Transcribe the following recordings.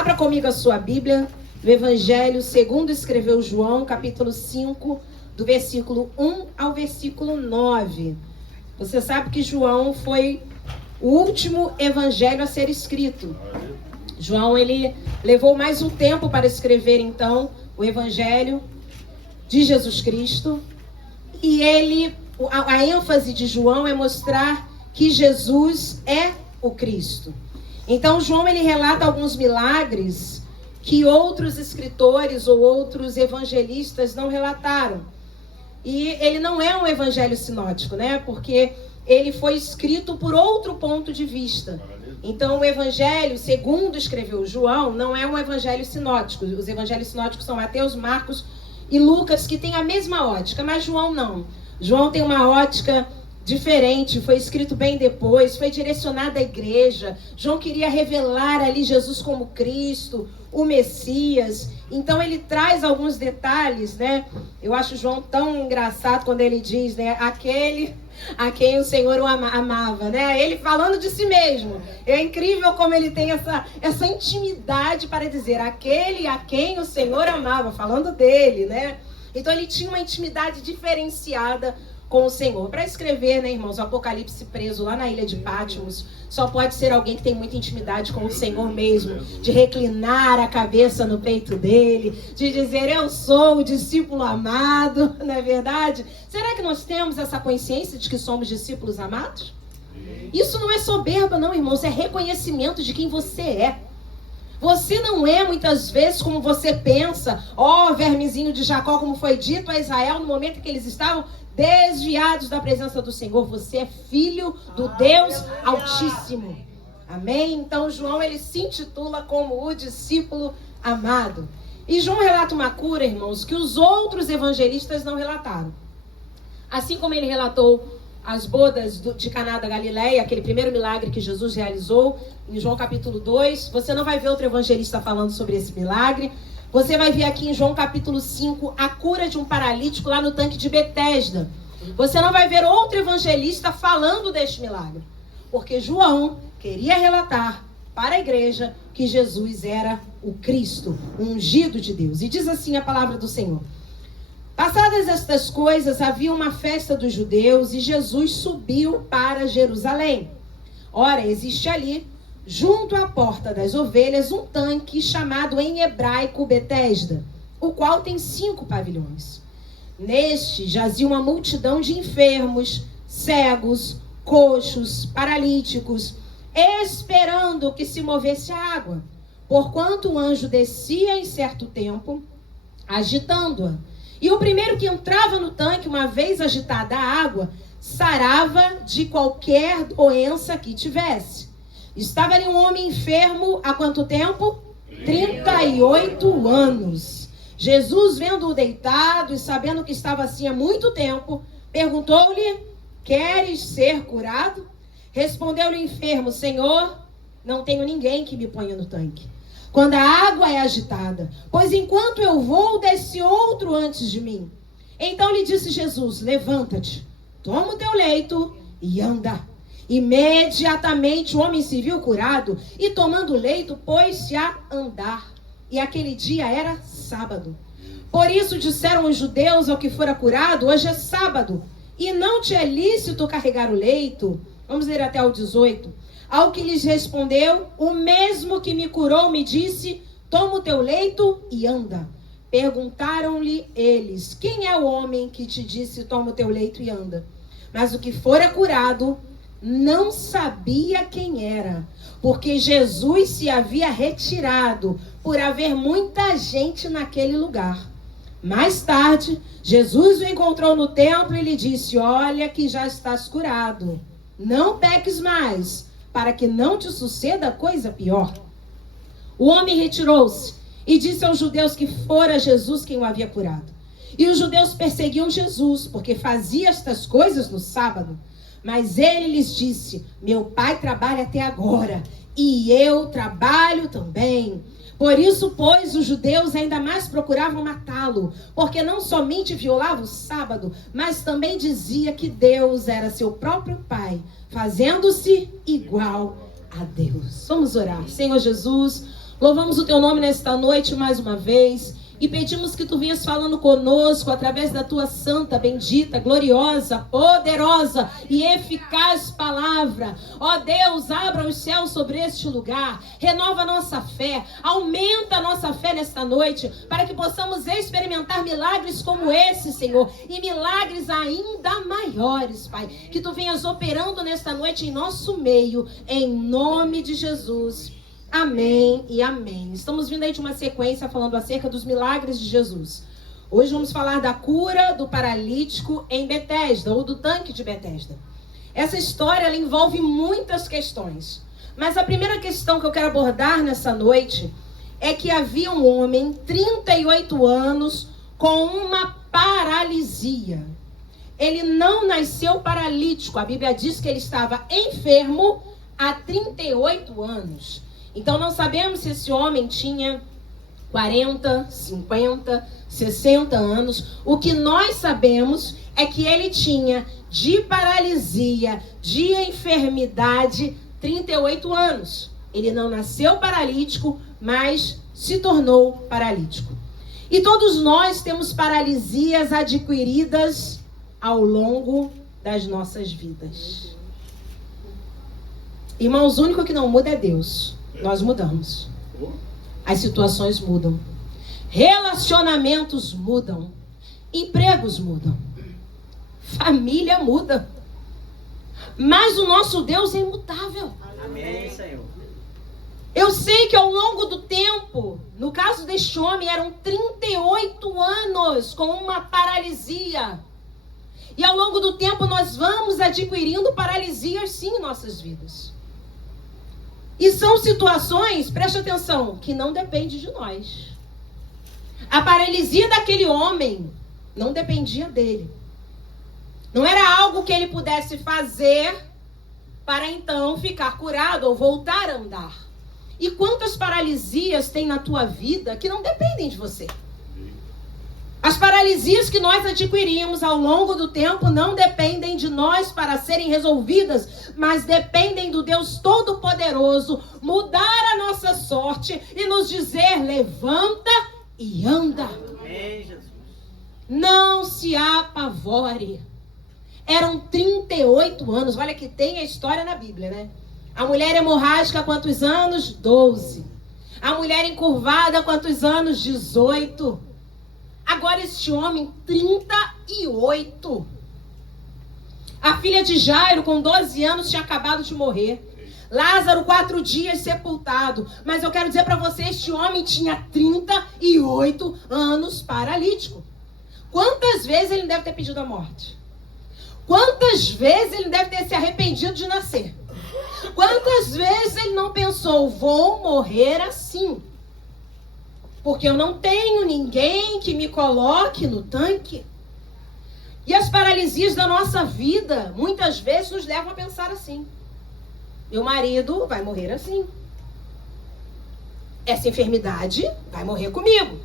Abra comigo a sua Bíblia, no Evangelho segundo escreveu João, capítulo 5, do versículo 1 ao versículo 9. Você sabe que João foi o último evangelho a ser escrito. João, ele levou mais um tempo para escrever, então, o evangelho de Jesus Cristo. E a ênfase de João é mostrar que Jesus é o Cristo. Então, João, ele relata alguns milagres que outros escritores ou outros evangelistas não relataram. E ele não é um evangelho sinótico, né? Porque ele foi escrito por outro ponto de vista. Então, o evangelho, segundo escreveu João, não é um evangelho sinótico. Os evangelhos sinóticos são Mateus, Marcos e Lucas, que têm a mesma ótica, mas João não. João tem uma ótica diferente, foi escrito bem depois, foi direcionado à igreja. João queria revelar ali Jesus como Cristo, o Messias. Então ele traz alguns detalhes, né? Eu acho João tão engraçado quando ele diz, né? Aquele a quem o Senhor o amava, né? Ele falando de si mesmo. É incrível como ele tem essa intimidade para dizer aquele a quem o Senhor amava, falando dele, né? Então ele tinha uma intimidade diferenciada com o Senhor. Para escrever, né, irmãos, o Apocalipse preso lá na ilha de Patmos, só pode ser alguém que tem muita intimidade com o Senhor mesmo, de reclinar a cabeça no peito dele, de dizer, eu sou o discípulo amado, não é verdade? Será que nós temos essa consciência de que somos discípulos amados? Isso não é soberba, não, irmãos, é reconhecimento de quem você é. Você não é, muitas vezes, como você pensa, vermezinho de Jacó, como foi dito a Israel no momento em que eles estavam desviados da presença do Senhor. Você é filho do Deus Altíssimo. Amém? Então, João, ele se intitula como o discípulo amado. E João relata uma cura, irmãos, que os outros evangelistas não relataram. Assim como ele relatou as bodas de Caná da Galileia, aquele primeiro milagre que Jesus realizou, em João capítulo 2, você não vai ver outro evangelista falando sobre esse milagre. Você vai ver aqui em João capítulo 5, a cura de um paralítico lá no tanque de Betesda. Você não vai ver outro evangelista falando deste milagre. Porque João queria relatar para a igreja que Jesus era o Cristo, o ungido de Deus. E diz assim a palavra do Senhor. Passadas estas coisas, havia uma festa dos judeus e Jesus subiu para Jerusalém. Ora, existe ali, junto à porta das ovelhas, um tanque chamado em hebraico Betesda, o qual tem 5 pavilhões. Neste jazia uma multidão de enfermos, cegos, coxos, paralíticos, esperando que se movesse a água, porquanto o anjo descia em certo tempo, agitando-a. E o primeiro que entrava no tanque, uma vez agitada a água, sarava de qualquer doença que tivesse. Estava ali um homem enfermo há quanto tempo? 38 anos. Jesus, vendo-o deitado e sabendo que estava assim há muito tempo, perguntou-lhe, queres ser curado? Respondeu-lhe o enfermo, Senhor, não tenho ninguém que me ponha no tanque quando a água é agitada, pois enquanto eu vou, desce outro antes de mim. Então lhe disse Jesus, levanta-te, toma o teu leito e anda. Imediatamente o homem se viu curado e tomando o leito pôs-se a andar. E aquele dia era sábado. Por isso disseram os judeus ao que fora curado, hoje é sábado e não te é lícito carregar o leito. Vamos ler até o 18. Ao que lhes respondeu, o mesmo que me curou me disse, toma o teu leito e anda. Perguntaram-lhe eles, quem é o homem que te disse, toma o teu leito e anda? Mas o que fora curado não sabia quem era, porque Jesus se havia retirado por haver muita gente naquele lugar. Mais tarde, Jesus o encontrou no templo e lhe disse, olha que já estás curado, não peques mais, para que não te suceda coisa pior. O homem retirou-se e disse aos judeus que fora Jesus quem o havia curado. E os judeus perseguiam Jesus, porque fazia estas coisas no sábado. Mas ele lhes disse, meu pai trabalha até agora, e eu trabalho também. Por isso, pois, os judeus ainda mais procuravam matá-lo, porque não somente violava o sábado, mas também dizia que Deus era seu próprio pai, fazendo-se igual a Deus. Vamos orar. Senhor Jesus, Louvamos o teu nome nesta noite mais uma vez e pedimos que tu venhas falando conosco através da tua santa, bendita, gloriosa, poderosa e eficaz palavra. Ó Deus, abra os céus sobre este lugar, renova a nossa fé, aumenta a nossa fé nesta noite, para que possamos experimentar milagres como esse, Senhor, e milagres ainda maiores, Pai. Que tu venhas operando nesta noite em nosso meio, em nome de Jesus. Amém e amém. Estamos vindo aí de uma sequência falando acerca dos milagres de Jesus. Hoje vamos falar da cura do paralítico em Betesda, ou do tanque de Betesda. Essa história ela envolve muitas questões. Mas a primeira questão que eu quero abordar nessa noite é que havia um homem, 38 anos, com uma paralisia. Ele não nasceu paralítico. A Bíblia diz que ele estava enfermo há 38 anos. Então não sabemos se esse homem tinha 40, 50, 60 anos. O que nós sabemos é que ele tinha de paralisia, de enfermidade, 38 anos. Ele não nasceu paralítico, mas se tornou paralítico. E todos nós temos paralisias adquiridas ao longo das nossas vidas. Irmãos, o único que não muda é Deus. Nós mudamos. As situações mudam. Relacionamentos mudam. Empregos mudam. Família muda. Mas o nosso Deus é imutável. Amém, Senhor. Eu sei que ao longo do tempo, no caso deste homem, eram 38 anos com uma paralisia. E ao longo do tempo nós vamos adquirindo paralisias sim em nossas vidas. E são situações, preste atenção, que não depende de nós. A paralisia daquele homem não dependia dele. Não era algo que ele pudesse fazer para então ficar curado ou voltar a andar. E quantas paralisias tem na tua vida que não dependem de você? As paralisias que nós adquirimos ao longo do tempo não dependem de nós para serem resolvidas, mas dependem do Deus Todo-Poderoso mudar a nossa sorte e nos dizer: levanta e anda. Amém, Jesus. Não se apavore. Eram 38 anos. Olha que tem a história na Bíblia, né? A mulher hemorrágica, quantos anos? 12. A mulher encurvada, quantos anos? 18. Agora este homem, 38. A filha de Jairo, com 12 anos, tinha acabado de morrer. Lázaro, 4 dias sepultado. Mas eu quero dizer para você, este homem tinha 38 anos paralítico. Quantas vezes ele deve ter pedido a morte? Quantas vezes ele deve ter se arrependido de nascer? Quantas vezes ele não pensou: vou morrer assim? Porque eu não tenho ninguém que me coloque no tanque. E as paralisias da nossa vida, muitas vezes, nos levam a pensar assim: meu marido vai morrer assim. Essa enfermidade vai morrer comigo.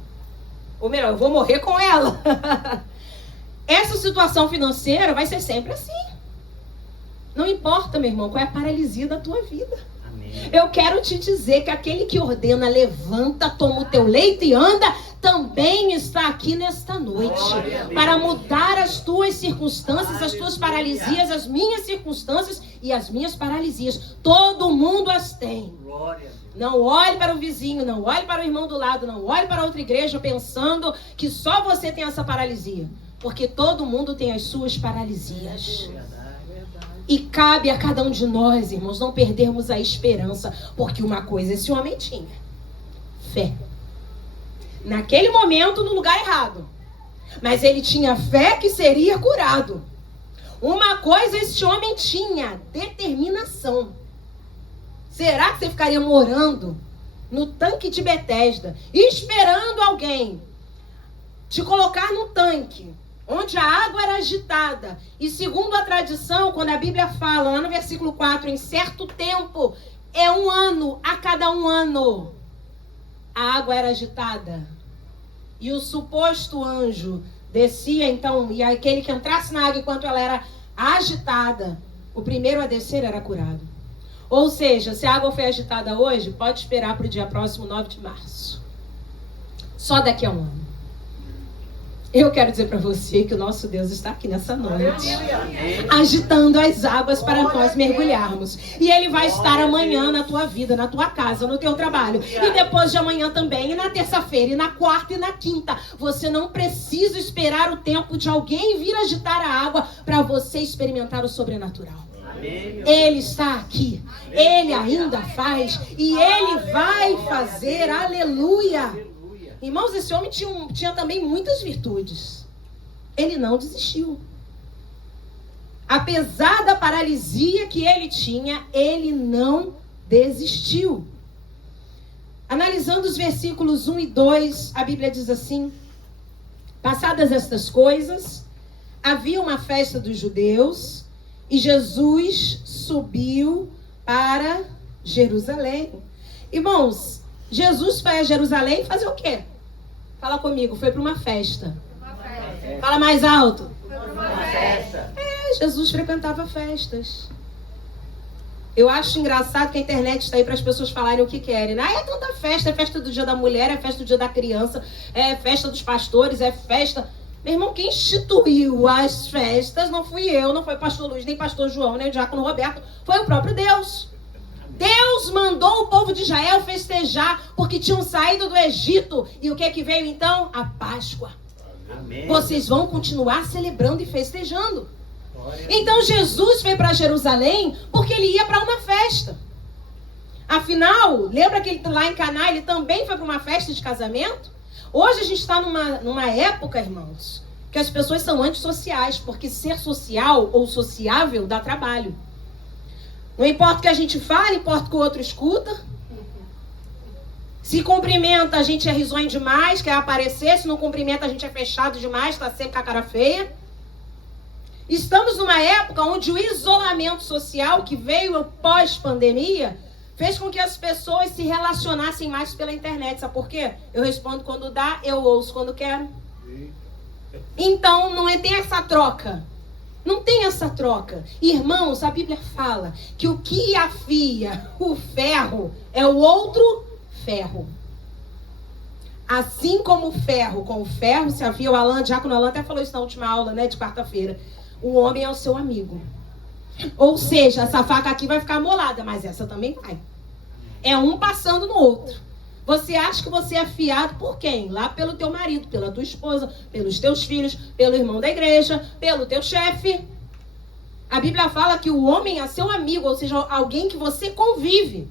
Ou melhor, eu vou morrer com ela. Essa situação financeira vai ser sempre assim. Não importa, meu irmão, qual é a paralisia da tua vida. Eu quero te dizer que aquele que ordena, levanta, toma o teu leito e anda, também está aqui nesta noite para mudar as tuas circunstâncias, as tuas paralisias, as minhas circunstâncias e as minhas paralisias. Todo mundo as tem. Não olhe para o vizinho, não olhe para o irmão do lado, não olhe para outra igreja pensando que só você tem essa paralisia, porque todo mundo tem as suas paralisias. E cabe a cada um de nós, irmãos, não perdermos a esperança. Porque uma coisa esse homem tinha: fé. Naquele momento, no lugar errado. Mas ele tinha fé que seria curado. Uma coisa esse homem tinha: determinação. Será que você ficaria morando no tanque de Betesda, esperando alguém te colocar no tanque, onde a água era agitada? E segundo a tradição, quando a Bíblia fala, lá no versículo 4, em certo tempo, é 1 ano, a cada 1 ano, a água era agitada. E o suposto anjo descia, então, e aquele que entrasse na água enquanto ela era agitada, o primeiro a descer era curado. Ou seja, se a água foi agitada hoje, pode esperar para o dia próximo, 9 de março. Só daqui a um ano. Eu quero dizer para você que o nosso Deus está aqui nessa noite, agitando as águas para nós mergulharmos. E Ele vai estar amanhã na tua vida, na tua casa, no teu trabalho. E depois de amanhã também, e na terça-feira, e na quarta e na quinta. Você não precisa esperar o tempo de alguém vir agitar a água para você experimentar o sobrenatural. Ele está aqui, Ele ainda faz e Ele vai fazer, aleluia. Irmãos, esse homem tinha também muitas virtudes. Ele não desistiu. Apesar da paralisia que ele tinha, ele não desistiu. Analisando os versículos 1 e 2, a Bíblia diz assim: passadas estas coisas, havia uma festa dos judeus e Jesus subiu para Jerusalém. Irmãos, Jesus foi a Jerusalém fazer o quê? Fala comigo, foi para uma festa. Fala mais alto. Jesus frequentava festas. Eu acho engraçado que a internet está aí para as pessoas falarem o que querem. É tanta festa, é festa do dia da mulher, é festa do dia da criança, é festa dos pastores, é festa... Meu irmão, quem instituiu as festas não fui eu, não foi pastor Luiz, nem pastor João, nem o diácono Roberto, foi o próprio Deus. Deus mandou o povo de Israel festejar porque tinham saído do Egito. E o que que veio então? A Páscoa. Amém. Vocês vão continuar celebrando e festejando. Então Jesus veio para Jerusalém porque ele ia para uma festa. Afinal, lembra que ele, lá em Caná ele também foi para uma festa de casamento? Hoje a gente está numa época, irmãos, que as pessoas são antissociais, porque ser social ou sociável dá trabalho. Não importa o que a gente fala, importa o que o outro escuta. Se cumprimenta, a gente é risonho demais, quer aparecer. Se não cumprimenta, a gente é fechado demais, está sempre com a cara feia. Estamos numa época onde o isolamento social, que veio pós-pandemia, fez com que as pessoas se relacionassem mais pela internet. Sabe por quê? Eu respondo quando dá, eu ouço quando quero. Então, não tem essa troca. Não tem essa troca. Irmãos, a Bíblia fala que o que afia o ferro é o outro ferro. Assim como o ferro com o ferro se afia, o diácono Alan até falou isso na última aula, de quarta-feira. O homem é o seu amigo. Ou seja, essa faca aqui vai ficar molada, mas essa também vai. É um passando no outro. Você acha que você é afiado por quem? Lá pelo teu marido, pela tua esposa, pelos teus filhos, pelo irmão da igreja, pelo teu chefe. A Bíblia fala que o homem é seu amigo, ou seja, alguém que você convive.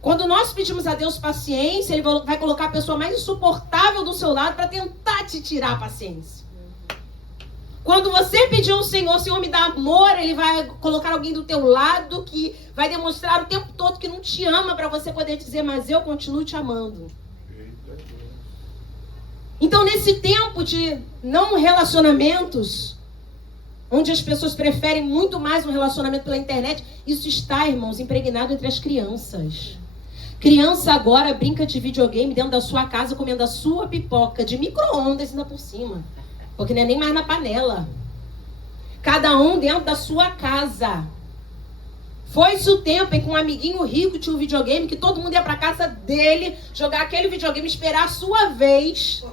Quando nós pedimos a Deus paciência, Ele vai colocar a pessoa mais insuportável do seu lado para tentar te tirar a paciência. Quando você pedir ao Senhor, o Senhor me dá amor, Ele vai colocar alguém do teu lado que vai demonstrar o tempo todo que não te ama para você poder dizer, mas eu continuo te amando. Então, nesse tempo de não relacionamentos, onde as pessoas preferem muito mais um relacionamento pela internet, isso está, irmãos, impregnado entre as crianças. Criança agora brinca de videogame dentro da sua casa, comendo a sua pipoca de micro-ondas ainda por cima. Porque não é nem mais na panela. Cada um dentro da sua casa. Foi-se o tempo em que um amiguinho rico tinha um videogame que todo mundo ia pra casa dele jogar aquele videogame, esperar a sua vez.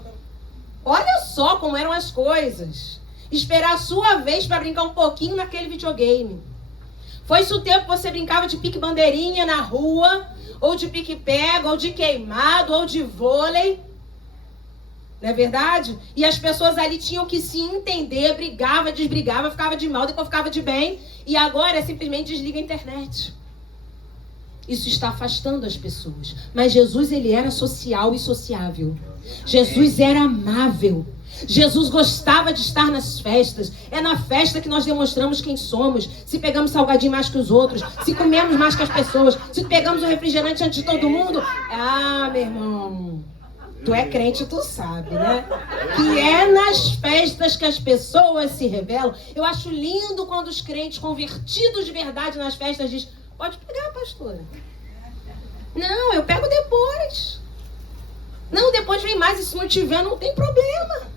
Olha só como eram as coisas. Esperar a sua vez para brincar um pouquinho naquele videogame. Foi-se o tempo que você brincava de pique-bandeirinha na rua, ou de pique-pega, ou de queimado, ou de vôlei. Não é verdade? E as pessoas ali tinham que se entender, brigava, desbrigava, ficava de mal, depois ficava de bem. E agora simplesmente desliga a internet. Isso está afastando as pessoas. Mas Jesus, ele era social e sociável. Jesus era amável. Jesus gostava de estar nas festas. É na festa que nós demonstramos quem somos. Se pegamos salgadinho mais que os outros, se comemos mais que as pessoas, se pegamos o refrigerante antes de todo mundo. Ah, meu irmão, tu é crente, tu sabe, né? Que é nas festas que as pessoas se revelam. Eu acho lindo quando os crentes convertidos de verdade nas festas dizem, pode pegar, pastora. Não, eu pego depois. Não, depois vem mais, e se não tiver, não tem problema.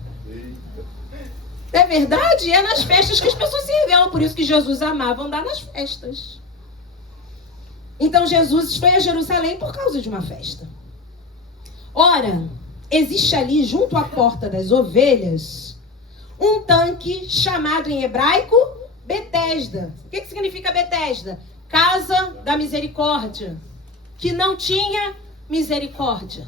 Não é verdade? É nas festas que as pessoas se revelam. Por isso que Jesus amava andar nas festas. Então Jesus foi a Jerusalém por causa de uma festa. Ora, existe ali, junto à porta das ovelhas, um tanque chamado em hebraico Betesda. O que significa Betesda? Casa da misericórdia. Que não tinha misericórdia.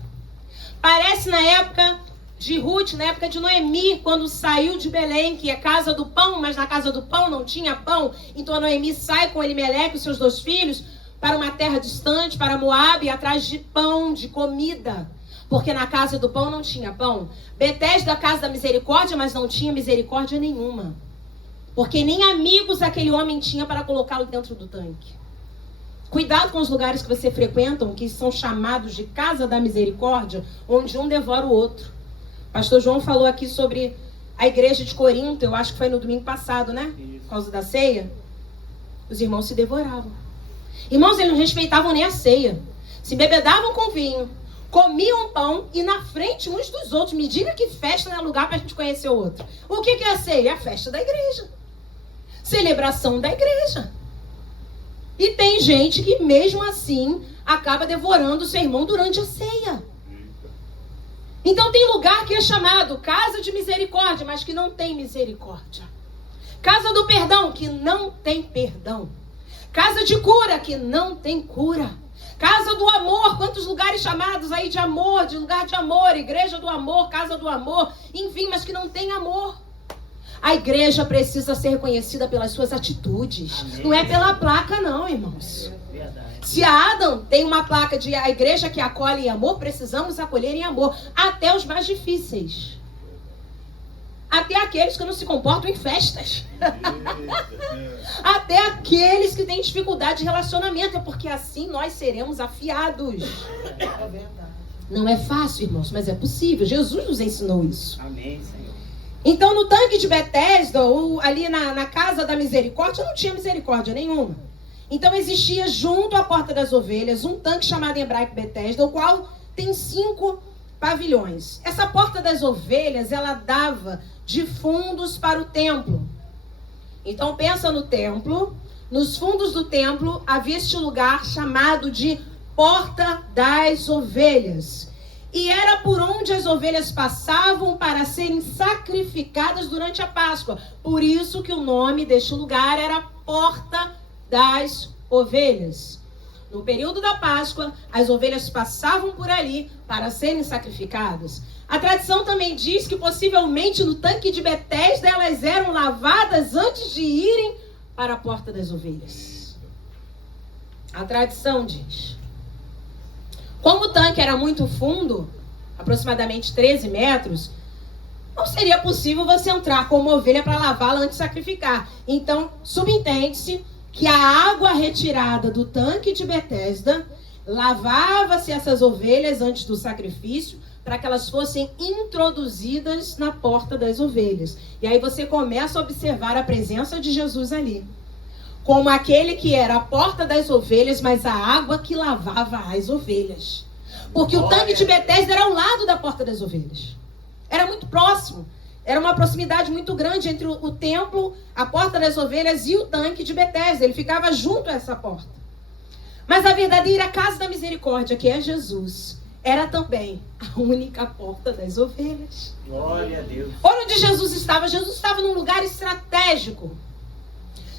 Parece na época de Ruth, na época de Noemi, quando saiu de Belém, que é casa do pão, mas na casa do pão não tinha pão. Então a Noemi sai com Elimeleque e seus 2 filhos para uma terra distante, para Moabe, atrás de pão, de comida. Porque na casa do pão não tinha pão. Betesda, a casa da misericórdia, mas não tinha misericórdia nenhuma. Porque nem amigos aquele homem tinha para colocá-lo dentro do tanque. Cuidado com os lugares que você frequenta, que são chamados de casa da misericórdia, onde um devora o outro. Pastor João falou aqui sobre a igreja de Corinto, eu acho que foi no domingo passado, né? Por causa da ceia. Os irmãos se devoravam. Irmãos, eles não respeitavam nem a ceia. Se bebedavam com vinho, comiam pão e na frente uns dos outros. Me diga que festa não é lugar para a gente conhecer o outro. O que é a ceia? É a festa da igreja. Celebração da igreja. E tem gente que mesmo assim acaba devorando o seu irmão durante a ceia. Então tem lugar que é chamado casa de misericórdia, mas que não tem misericórdia. Casa do perdão, que não tem perdão. Casa de cura, que não tem cura. Casa do amor, quantos lugares chamados aí de amor, de lugar de amor, igreja do amor, casa do amor, enfim, mas que não tem amor. A igreja precisa ser reconhecida pelas suas atitudes. Amém. Não é pela placa não, irmãos. Se a Adam tem uma placa de a igreja que acolhe em amor, precisamos acolher em amor. Até os mais difíceis. Até aqueles que não se comportam em festas. Até aqueles que têm dificuldade de relacionamento. É porque assim nós seremos afiados. É verdade. Não é fácil, irmãos, mas é possível. Jesus nos ensinou isso. Amém, Senhor. Então, no tanque de Betesda, ou ali na casa da misericórdia, não tinha misericórdia nenhuma. Então, existia junto à porta das ovelhas um tanque chamado em hebraico Betesda, o qual tem 5 pavilhões. Essa porta das ovelhas, ela dava de fundos para o templo. Então, pensa no templo. Nos fundos do templo, havia este lugar chamado de porta das ovelhas. E era por onde as ovelhas passavam para serem sacrificadas durante a Páscoa. Por isso que o nome deste lugar era Porta das Ovelhas. No período da Páscoa, as ovelhas passavam por ali para serem sacrificadas. A tradição também diz que possivelmente no tanque de Betesda elas eram lavadas antes de irem para a Porta das Ovelhas. A tradição diz. Como o tanque era muito fundo, aproximadamente 13 metros, não seria possível você entrar com uma ovelha para lavá-la antes de sacrificar. Então, subentende-se que a água retirada do tanque de Betesda, lavava-se essas ovelhas antes do sacrifício, para que elas fossem introduzidas na porta das ovelhas. E aí você começa a observar a presença de Jesus ali. Como aquele que era a porta das ovelhas, mas a água que lavava as ovelhas. Porque o tanque de Betesda era ao lado da porta das ovelhas. Era muito próximo. Era uma proximidade muito grande entre o templo, a porta das ovelhas e o tanque de Betesda. Ele ficava junto a essa porta. Mas a verdadeira casa da misericórdia, que é Jesus, era também a única porta das ovelhas. Glória a Deus. Onde Jesus estava num lugar estratégico.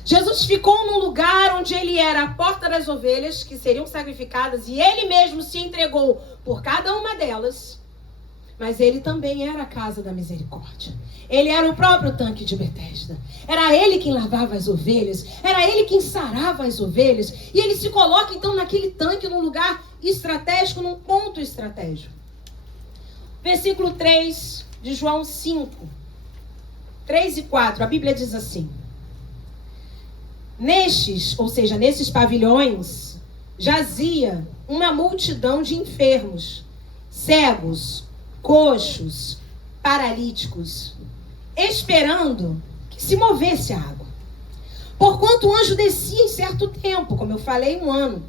Jesus ficou num lugar onde ele era a porta das ovelhas que seriam sacrificadas e ele mesmo se entregou por cada uma delas. Mas ele também era a casa da misericórdia. Ele era o próprio tanque de Betesda. Era ele quem lavava as ovelhas. Era ele quem sarava as ovelhas. E ele se coloca então naquele tanque, num lugar estratégico, num ponto estratégico. Versículo 3 de João 5. 3 e 4, a Bíblia diz assim. Nesses pavilhões, jazia uma multidão de enfermos, cegos, coxos, paralíticos, esperando que se movesse a água. Porquanto o anjo descia em certo tempo, como eu falei, 1 ano,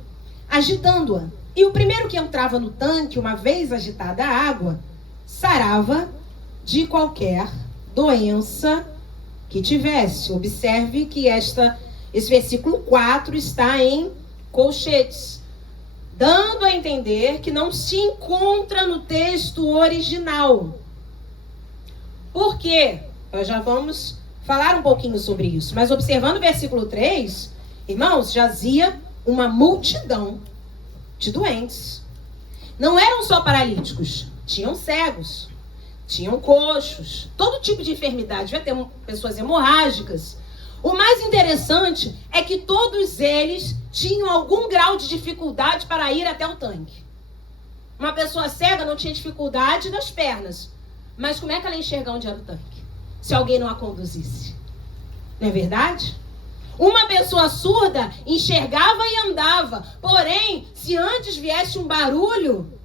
agitando-a. E o primeiro que entrava no tanque, uma vez agitada a água, sarava de qualquer doença que tivesse. Observe que esse versículo 4 está em colchetes, dando a entender que não se encontra no texto original. Por quê? Nós já vamos falar um pouquinho sobre isso. Mas observando o versículo 3, irmãos, jazia uma multidão de doentes. Não eram só paralíticos, tinham cegos, tinham coxos, todo tipo de enfermidade, vai ter pessoas hemorrágicas. O mais interessante é que todos eles tinham algum grau de dificuldade para ir até o tanque. Uma pessoa cega não tinha dificuldade das pernas, mas como é que ela ia enxergar onde era o tanque? Se alguém não a conduzisse. Não é verdade? Uma pessoa surda enxergava e andava. Porém, se antes viesse um barulho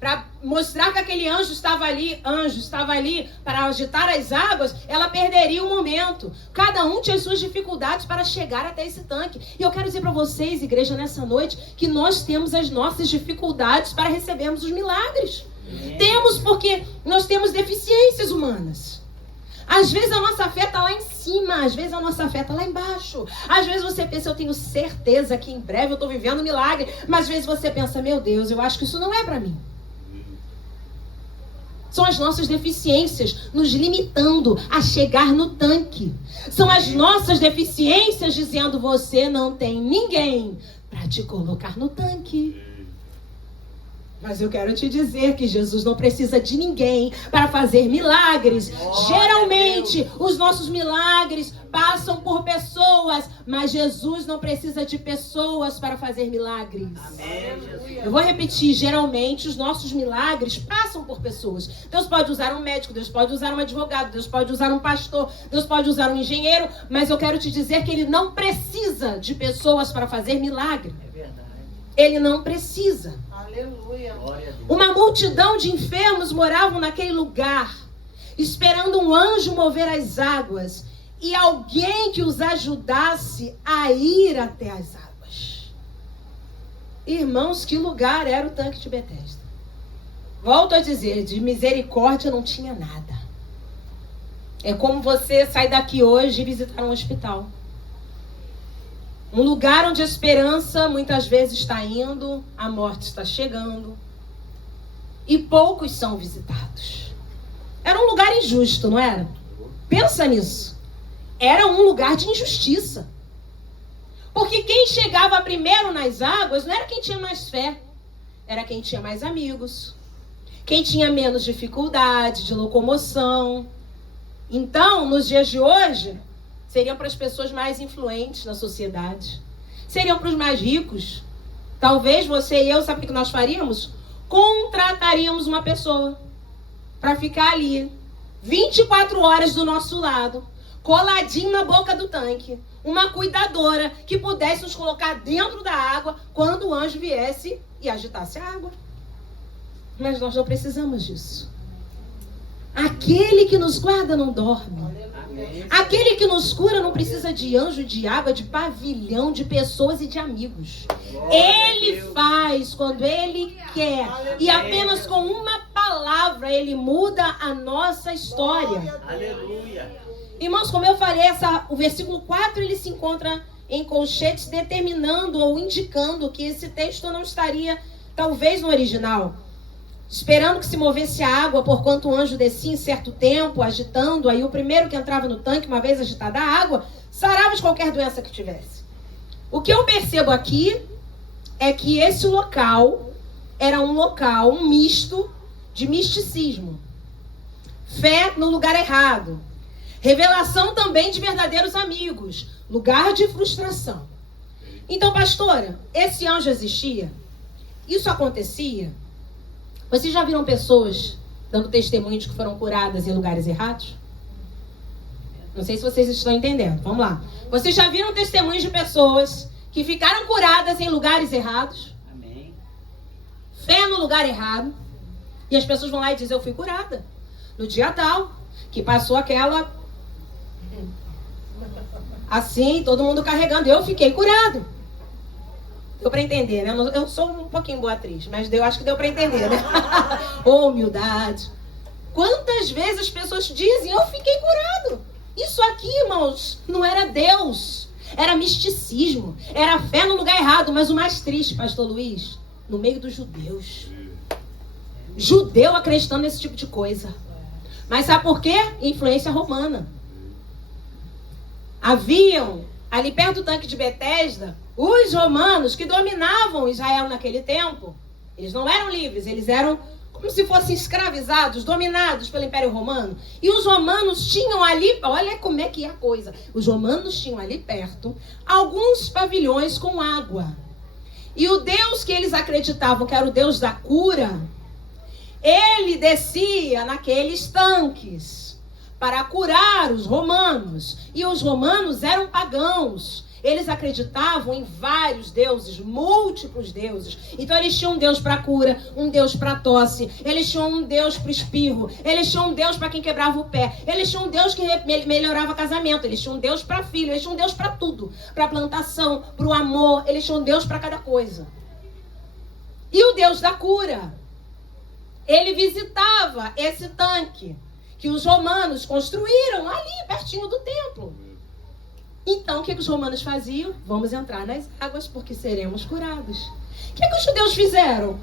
para mostrar que aquele anjo estava ali para agitar as águas, ela perderia o momento. Cada um tinha suas dificuldades para chegar até esse tanque. E eu quero dizer para vocês, igreja, nessa noite, que nós temos as nossas dificuldades para recebermos os milagres. Temos, porque nós temos deficiências humanas. Às vezes a nossa fé está lá em cima, às vezes a nossa fé está lá embaixo. Às vezes você pensa, eu tenho certeza que em breve eu estou vivendo um milagre. Mas às vezes você pensa, meu Deus, eu acho que isso não é para mim. São as nossas deficiências nos limitando a chegar no tanque. São as nossas deficiências dizendo, você não tem ninguém para te colocar no tanque. Mas eu quero te dizer que Jesus não precisa de ninguém para fazer milagres. Geralmente, os nossos milagres passam por pessoas, mas Jesus não precisa de pessoas para fazer milagres. Eu vou repetir, geralmente os nossos milagres passam por pessoas. Deus pode usar um médico, Deus pode usar um advogado, Deus pode usar um pastor, Deus pode usar um engenheiro, mas eu quero te dizer que Ele não precisa de pessoas para fazer milagre. É verdade. Ele não precisa. Aleluia. Uma multidão de enfermos moravam naquele lugar, esperando um anjo mover as águas e alguém que os ajudasse a ir até as águas. Irmãos, que lugar era o tanque de Betesda? Volto a dizer, de misericórdia não tinha nada. É como você sair daqui hoje e visitar um hospital. Um lugar onde a esperança muitas vezes está indo, a morte está chegando. E poucos são visitados. Era um lugar injusto, não era? Pensa nisso. Era um lugar de injustiça. Porque quem chegava primeiro nas águas não era quem tinha mais fé. Era quem tinha mais amigos. Quem tinha menos dificuldade de locomoção. Então, nos dias de hoje, seriam para as pessoas mais influentes na sociedade. Seriam para os mais ricos. Talvez você e eu, sabe o que nós faríamos? Contrataríamos uma pessoa para ficar ali 24 horas do nosso lado, coladinho na boca do tanque. Uma cuidadora que pudesse nos colocar dentro da água quando o anjo viesse e agitasse a água. Mas nós não precisamos disso. Aquele que nos guarda não dorme. Aquele que nos cura não precisa de anjo, de água, de pavilhão, de pessoas e de amigos. Ele faz quando Ele quer. E apenas com uma palavra Ele muda a nossa história. Aleluia. Irmãos, como eu falei, o versículo 4 ele se encontra em colchetes, determinando ou indicando que esse texto não estaria, talvez, no original. Esperando que se movesse a água, porquanto o anjo descia em certo tempo, agitando. Aí o primeiro que entrava no tanque, uma vez agitada a água, sarava de qualquer doença que tivesse. O que eu percebo aqui é que esse local era um local, um misto de misticismo. Fé no lugar errado. Revelação também de verdadeiros amigos. Lugar de frustração. Então, pastora, esse anjo existia? Isso acontecia? Vocês já viram pessoas dando testemunho de que foram curadas em lugares errados? Não sei se vocês estão entendendo. Vamos lá. Vocês já viram testemunhos de pessoas que ficaram curadas em lugares errados? Amém. Fé no lugar errado. E as pessoas vão lá e dizem, eu fui curada no dia tal, que passou aquela... assim, todo mundo carregando. Eu fiquei curado. Deu para entender, né? Eu sou um pouquinho boa atriz, mas acho que deu para entender, né? Oh, humildade. Quantas vezes as pessoas dizem, eu fiquei curado. Isso aqui, irmãos, não era Deus. Era misticismo. Era fé no lugar errado. Mas o mais triste, pastor Luiz, no meio dos judeus. Judeu acreditando nesse tipo de coisa. Mas sabe por quê? Influência romana. Haviam, ali perto do tanque de Betesda, os romanos que dominavam Israel naquele tempo. Eles não eram livres, eles eram como se fossem escravizados, dominados pelo Império Romano. E os romanos tinham ali, olha como é que é a coisa. Os romanos tinham ali perto alguns pavilhões com água. E o Deus que eles acreditavam que era o Deus da cura, ele descia naqueles tanques para curar os romanos. E os romanos eram pagãos. Eles acreditavam em vários deuses, múltiplos deuses. Então eles tinham um Deus para cura, um Deus para tosse. Eles tinham um Deus para espirro. Eles tinham um Deus para quem quebrava o pé. Eles tinham um Deus que melhorava casamento. Eles tinham um Deus para filho. Eles tinham um Deus para tudo. Para plantação, para o amor. Eles tinham um Deus para cada coisa. E o Deus da cura, ele visitava esse tanque que os romanos construíram ali, pertinho do templo. Então, o que os romanos faziam? Vamos entrar nas águas porque seremos curados. O que os judeus fizeram?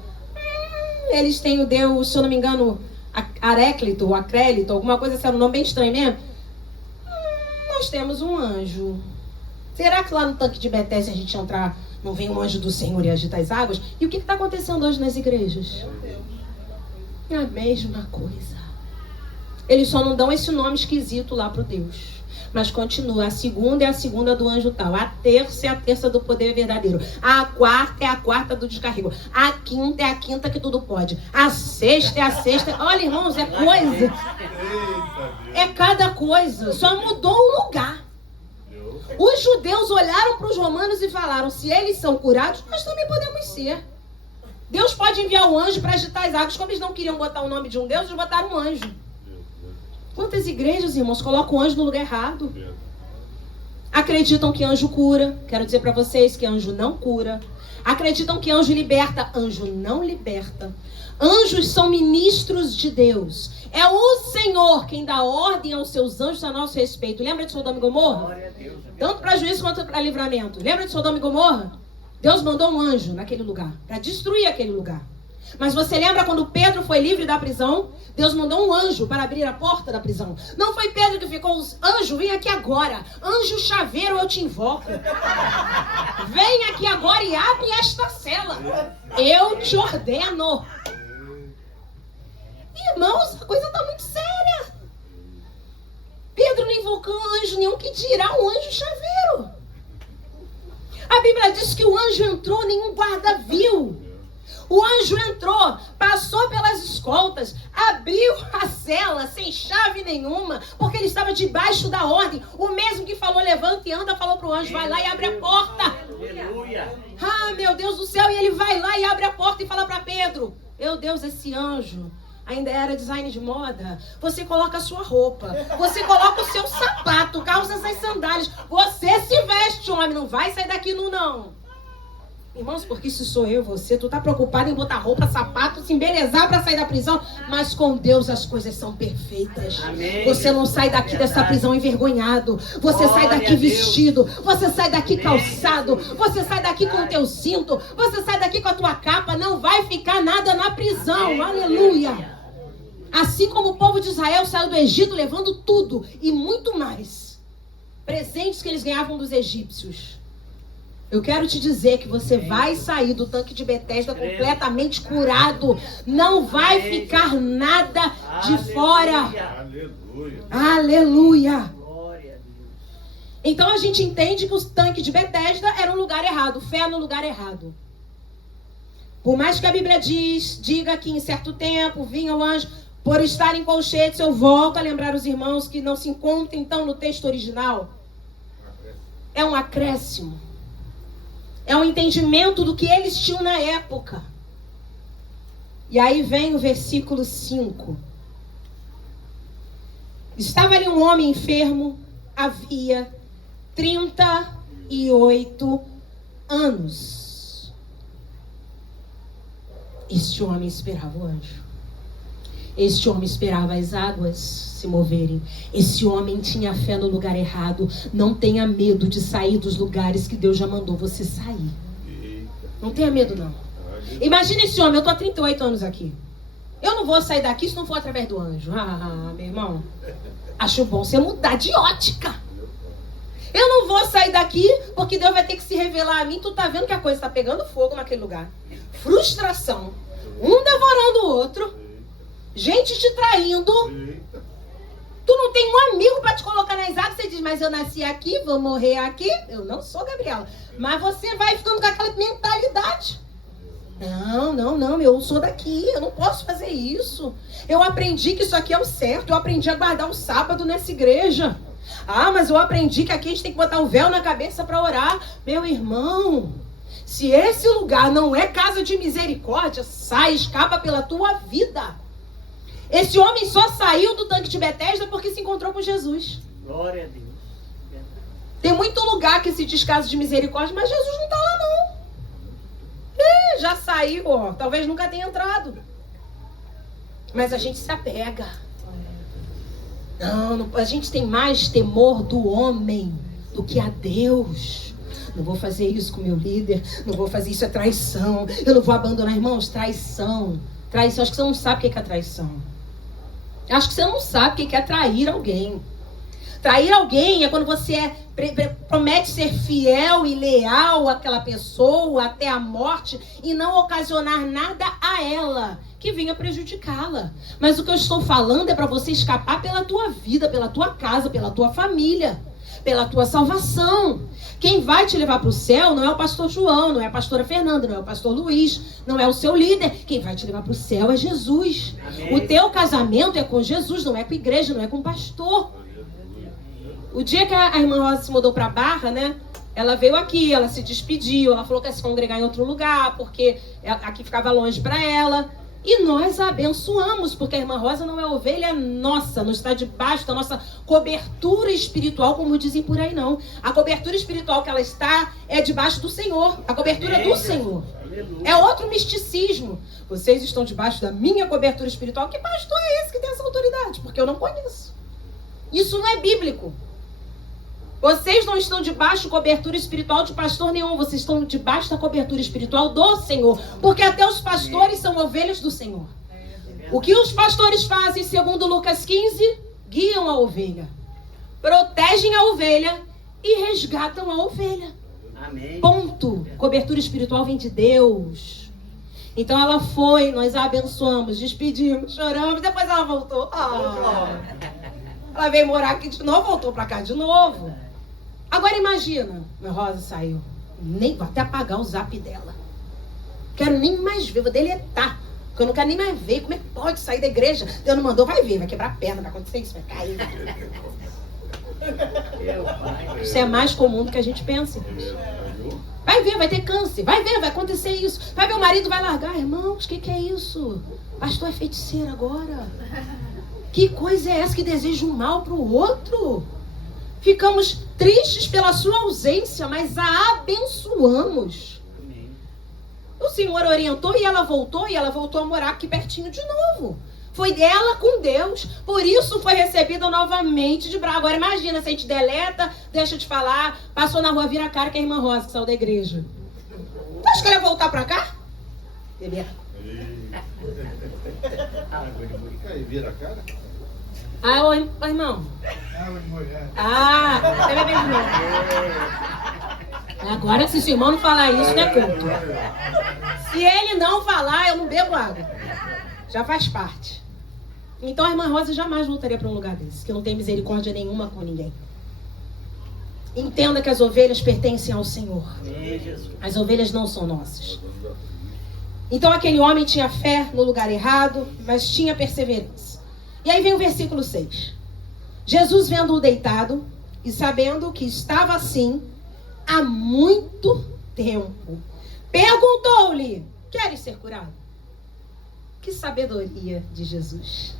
Eles têm o Deus, se eu não me engano, Aréclito ou Acrélito, alguma coisa assim, era um nome bem estranho mesmo. Nós temos um anjo. Será que lá no tanque de Betesda a gente entrar, não vem um anjo do Senhor e agita as águas? E o que está acontecendo hoje nas igrejas? É a mesma coisa. Eles só não dão esse nome esquisito lá pro Deus. Mas continua, a segunda é a segunda do anjo tal. A terça é a terça do poder verdadeiro. A quarta é a quarta do descarrego. A quinta é a quinta que tudo pode. A sexta é a sexta. Olha, irmãos, é coisa. É cada coisa. Só mudou o lugar. Os judeus olharam para os romanos e falaram, se eles são curados, nós também podemos ser. Deus pode enviar um anjo para agitar as águas. Como eles não queriam botar o nome de um Deus, eles botaram um anjo. Quantas igrejas, irmãos, colocam o anjo no lugar errado? Acreditam que anjo cura. Quero dizer para vocês que anjo não cura. Acreditam que anjo liberta. Anjo não liberta. Anjos são ministros de Deus. É o Senhor quem dá ordem aos seus anjos a nosso respeito. Lembra de Sodoma e Gomorra? Tanto para juízo quanto para livramento. Lembra de Sodoma e Gomorra? Deus mandou um anjo naquele lugar para destruir aquele lugar. Mas você lembra quando Pedro foi livre da prisão? Deus mandou um anjo para abrir a porta da prisão. Não foi Pedro que ficou, anjo, vem aqui agora. Anjo chaveiro, eu te invoco. Vem aqui agora e abre esta cela. Eu te ordeno. Irmãos, a coisa está muito séria. Pedro não invocou anjo nenhum, que dirá um anjo chaveiro. A Bíblia diz que o anjo entrou, nenhum guarda viu. O anjo entrou, passou pelas escoltas, abriu a cela sem chave nenhuma, porque ele estava debaixo da ordem. O mesmo que falou, levanta e anda, falou para o anjo, vai lá e abre a porta. Aleluia. Ah, meu Deus do céu, e ele vai lá e abre a porta e fala para Pedro, meu Deus, esse anjo ainda era design de moda. Você coloca a sua roupa, você coloca o seu sapato, calça essas sandálias, você se veste, homem, não vai sair daqui não. Irmãos, porque se sou eu, você, tu tá preocupado em botar roupa, sapato, se embelezar para sair da prisão, mas com Deus as coisas são perfeitas. Amém. Você não sai daqui dessa prisão envergonhado, você sai daqui vestido, você sai daqui calçado, você sai daqui com o teu cinto, você sai daqui com a tua capa, não vai ficar nada na prisão. Aleluia. Assim como o povo de Israel saiu do Egito levando tudo e muito mais, presentes que eles ganhavam dos egípcios. Eu quero te dizer que você vai sair do tanque de Betesda completamente curado. Não vai ficar nada de fora. Aleluia. Aleluia. Glória a Deus. Então a gente entende que o tanque de Betesda era um lugar errado. Fé no lugar errado. Por mais que a Bíblia diga que em certo tempo vinha o anjo, por estar em colchetes, eu volto a lembrar os irmãos que não se encontram então no texto original. É um acréscimo. É um entendimento do que eles tinham na época. E aí vem o versículo 5. Estava ali um homem enfermo, havia 38 anos. Este homem esperava o anjo. Este homem esperava as águas se moverem. Esse homem tinha fé no lugar errado. Não tenha medo de sair dos lugares que Deus já mandou você sair. Não tenha medo, não. Imagina esse homem, eu tô há 38 anos aqui. Eu não vou sair daqui se não for através do anjo. Meu irmão, acho bom você mudar de ótica. Eu não vou sair daqui porque Deus vai ter que se revelar a mim. Tu tá vendo que a coisa tá pegando fogo naquele lugar. Frustração. Um devorando o outro. Gente te traindo. Tu não tem um amigo para te colocar nas águas. Você diz, mas eu nasci aqui, vou morrer aqui. Eu não sou Gabriela. Mas você vai ficando com aquela mentalidade. Não, eu sou daqui. Eu não posso fazer isso. Eu aprendi que isso aqui é o certo. Eu aprendi a guardar o sábado nessa igreja. Mas eu aprendi que aqui a gente tem que botar o véu na cabeça para orar. Meu irmão, se esse lugar não é casa de misericórdia, sai, escapa pela tua vida. Esse homem só saiu do tanque de Betesda porque se encontrou com Jesus. Glória a Deus. Tem muito lugar que se diz casa de misericórdia, mas Jesus não está lá, não. Já saiu, talvez nunca tenha entrado. Mas a gente se apega. Não, a gente tem mais temor do homem do que a Deus. Não vou fazer isso com o meu líder. Não vou fazer isso, é traição. Eu não vou abandonar, irmãos, traição. Traição, acho que você não sabe o que é traição. Acho que você não sabe o que é trair alguém. Trair alguém é quando você promete ser fiel e leal àquela pessoa até a morte e não ocasionar nada a ela que venha prejudicá-la. Mas o que eu estou falando é para você escapar pela tua vida, pela tua casa, pela tua família, pela tua salvação. Quem vai te levar para o céu não é o pastor João, não é a pastora Fernanda, não é o pastor Luiz, não é o seu líder. Quem vai te levar para o céu é Jesus. Amém. O teu casamento é com Jesus, não é com a igreja, não é com o pastor. O dia que a irmã Rosa se mudou para Barra, né? Ela veio aqui, ela se despediu, ela falou que ia se congregar em outro lugar, porque aqui ficava longe para ela. E nós a abençoamos, porque a irmã Rosa não é ovelha nossa, não está debaixo da nossa cobertura espiritual, como dizem por aí, não. A cobertura espiritual que ela está é debaixo do Senhor, a cobertura do Senhor. É outro misticismo. Vocês estão debaixo da minha cobertura espiritual. Que pastor é esse que tem essa autoridade? Porque eu não conheço. Isso não é bíblico. Vocês não estão debaixo da cobertura espiritual de pastor nenhum. Vocês estão debaixo da cobertura espiritual do Senhor. Porque até os pastores são ovelhas do Senhor. O que os pastores fazem, segundo Lucas 15? Guiam a ovelha. Protegem a ovelha e resgatam a ovelha. Amém. Ponto. Cobertura espiritual vem de Deus. Então ela foi, nós a abençoamos, despedimos, choramos. Depois ela voltou. Ela veio morar aqui de novo, voltou pra cá de novo. Agora imagina, minha Rosa saiu. Vou até apagar o zap dela. Quero nem mais ver, vou deletar. Porque eu não quero nem mais ver. Como é que pode sair da igreja? Deus não mandou, vai ver, vai quebrar a perna, vai acontecer isso, vai cair. Isso é mais comum do que a gente pensa. Vai ver, vai ter câncer. Vai ver, vai acontecer isso. Vai ver, o marido vai largar. Irmãos, o que é isso? Pastor é feiticeiro agora. Que coisa é essa que deseja um mal para o outro? Ficamos tristes pela sua ausência, mas a abençoamos. O Senhor orientou e ela voltou a morar aqui pertinho de novo. Foi dela com Deus. Por isso foi recebida novamente de braço. Agora imagina, se a gente deleta, deixa de falar, passou na rua, vira a cara que é a irmã Rosa que saiu da igreja. Tu acha que ela ia voltar pra cá? Bebê. Aí vira a cara. Oi, irmão. Você vai ver de novo. Agora, se o seu irmão não falar isso, não é culto. Se ele não falar, eu não bebo água. Já faz parte. Então a irmã Rosa jamais voltaria para um lugar desse, que não tem misericórdia nenhuma com ninguém. Entenda que as ovelhas pertencem ao Senhor. As ovelhas não são nossas. Então aquele homem tinha fé no lugar errado, mas tinha perseverança. E aí vem o versículo 6. Jesus, vendo-o deitado e sabendo que estava assim há muito tempo, perguntou-lhe: queres ser curado? Que sabedoria de Jesus.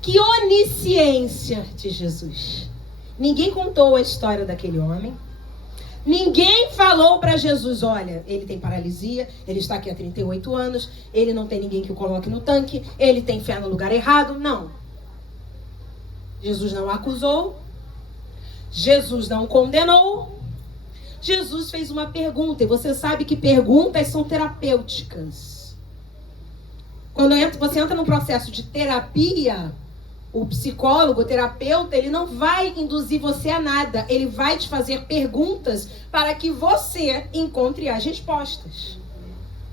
Que onisciência de Jesus. Ninguém contou a história daquele homem. Ninguém falou para Jesus, olha, ele tem paralisia, ele está aqui há 38 anos, ele não tem ninguém que o coloque no tanque, ele tem fé no lugar errado. Não. Jesus não acusou, Jesus não condenou, Jesus fez uma pergunta, e você sabe que perguntas são terapêuticas. Quando você entra num processo de terapia, o psicólogo, o terapeuta, ele não vai induzir você a nada. Ele vai te fazer perguntas para que você encontre as respostas.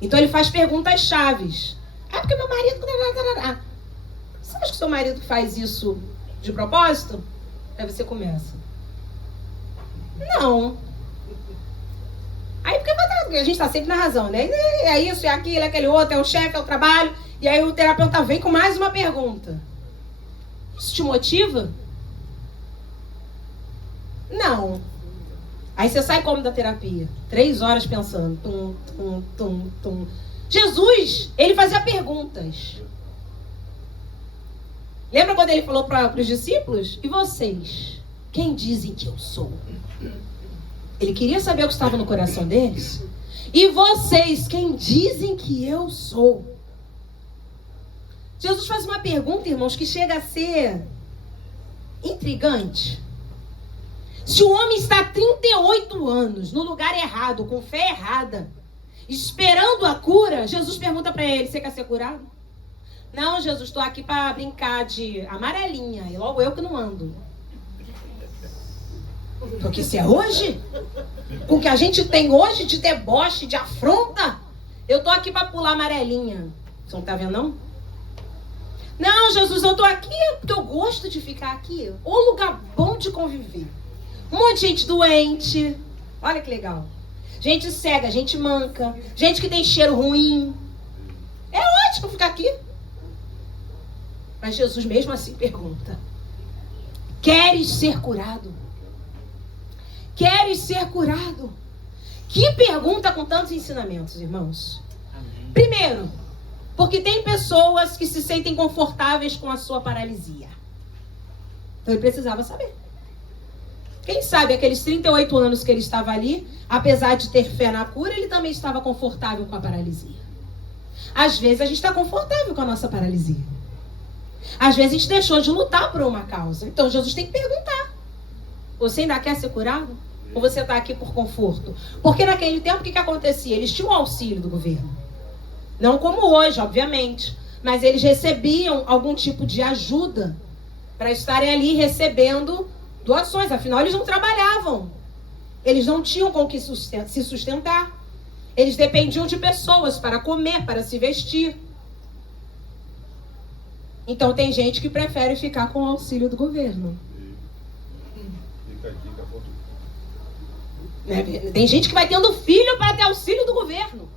Então ele faz perguntas chaves. É porque meu marido... Você acha que seu marido faz isso de propósito? Aí você começa. Não. Aí porque a gente está sempre na razão, né? É isso, é aquilo, é aquele outro, é o chefe, é o trabalho. E aí o terapeuta vem com mais uma pergunta. Isso te motiva? Não. Aí você sai como da terapia? 3 horas pensando. Jesus, ele fazia perguntas. Lembra quando ele falou para os discípulos? E vocês? Quem dizem que eu sou? Ele queria saber o que estava no coração deles. E vocês, quem dizem que eu sou? Jesus faz uma pergunta, irmãos, que chega a ser intrigante. Se o homem está há 38 anos no lugar errado, com fé errada, esperando a cura, Jesus pergunta para ele, você quer ser curado? Não, Jesus, estou aqui para brincar de amarelinha, e logo eu que não ando. Porque se é hoje, com o que a gente tem hoje de deboche, de afronta, eu estou aqui para pular amarelinha. Você não está vendo, não? Não, Jesus, eu estou aqui porque eu gosto de ficar aqui. Um lugar bom de conviver. Um monte de gente doente. Olha que legal. Gente cega, gente manca. Gente que tem cheiro ruim. É ótimo ficar aqui. Mas Jesus mesmo assim pergunta. Queres ser curado? Queres ser curado? Que pergunta com tantos ensinamentos, irmãos. Amém. Primeiro, porque tem pessoas que se sentem confortáveis com a sua paralisia. Então ele precisava saber. Quem sabe aqueles 38 anos que ele estava ali, apesar de ter fé na cura, ele também estava confortável com a paralisia. Às vezes a gente está confortável com a nossa paralisia. Às vezes a gente deixou de lutar por uma causa. Então Jesus tem que perguntar. Você ainda quer ser curado? Ou você está aqui por conforto? Porque naquele tempo o que acontecia? Eles tinham o auxílio do governo. Não como hoje, obviamente. Mas eles recebiam algum tipo de ajuda para estarem ali recebendo doações. Afinal, eles não trabalhavam. Eles não tinham com que se sustentar. Eles dependiam de pessoas para comer, para se vestir. Então tem gente que prefere ficar com o auxílio do governo. Tem gente que vai tendo filho para ter auxílio do governo.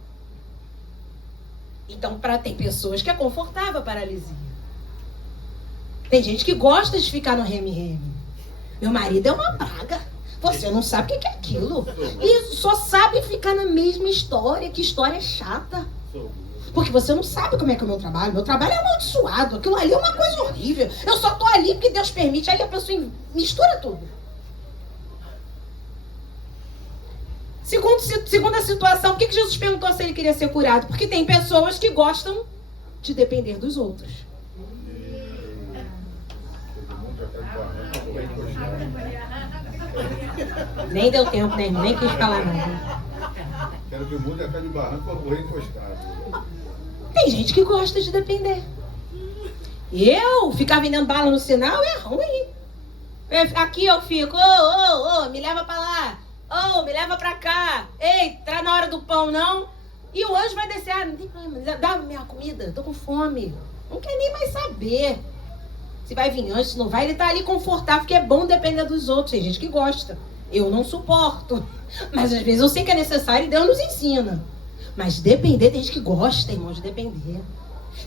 Então, tem pessoas que é confortável a paralisia. Tem gente que gosta de ficar no reme-reme. Meu marido é uma praga. Você não sabe o que é aquilo. E só sabe ficar na mesma história. Que história chata. Porque você não sabe como é que é o meu trabalho. Meu trabalho é amaldiçoado. Aquilo ali é uma coisa horrível. Eu só tô ali porque Deus permite. Aí a pessoa mistura tudo. Segunda situação, por que Jesus perguntou se ele queria ser curado? Porque tem pessoas que gostam de depender dos outros. Nem deu tempo, né? Nem quis falar nada. Quero que o mundo é pé de barranco para correr encostado. Tem gente que gosta de depender. Eu ficar vendendo bala no sinal é ruim. Aqui eu fico, me leva pra lá. Me leva pra cá. Ei, tá na hora do pão, não? E o anjo vai descer. Não tem problema, dá minha comida, tô com fome. Não quer nem mais saber se vai vir antes, se não vai. Ele tá ali confortável, porque é bom depender dos outros. Tem gente que gosta. Eu não suporto. Mas às vezes eu sei que é necessário e Deus nos ensina. Mas depender, tem gente que gosta, irmão, de depender.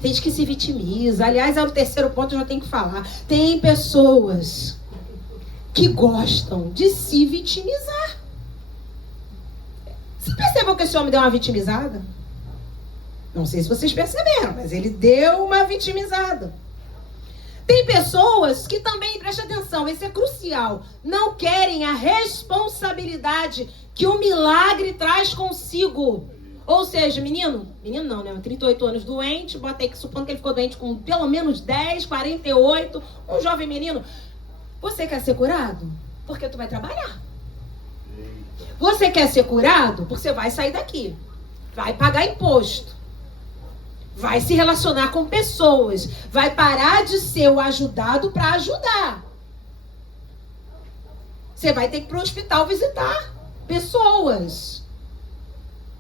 Tem gente que se vitimiza. Aliás, é o terceiro ponto que eu já tenho que falar. Tem pessoas que gostam de se vitimizar. Você percebeu que esse homem deu uma vitimizada? Não sei se vocês perceberam, mas ele deu uma vitimizada. Tem pessoas que também, presta atenção, isso é crucial, não querem a responsabilidade que o milagre traz consigo. Ou seja, menino não, né? 38 anos doente, bota aí que supondo que ele ficou doente com pelo menos 10, 48, um jovem menino. Você quer ser curado? Porque tu vai trabalhar. Você quer ser curado? Porque você vai sair daqui. Vai pagar imposto. Vai se relacionar com pessoas. Vai parar de ser o ajudado para ajudar. Você vai ter que ir para o hospital visitar pessoas.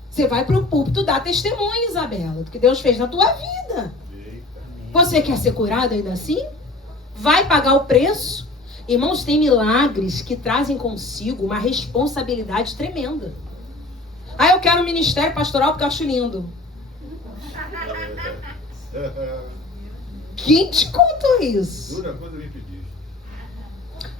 Você vai para o púlpito dar testemunho, Isabela, do que Deus fez na tua vida. Você quer ser curado ainda assim? Vai pagar o preço? Irmãos, tem milagres que trazem consigo uma responsabilidade tremenda. Ah, eu quero um ministério pastoral porque eu acho lindo. Quem te contou isso? Dura quando me pediste.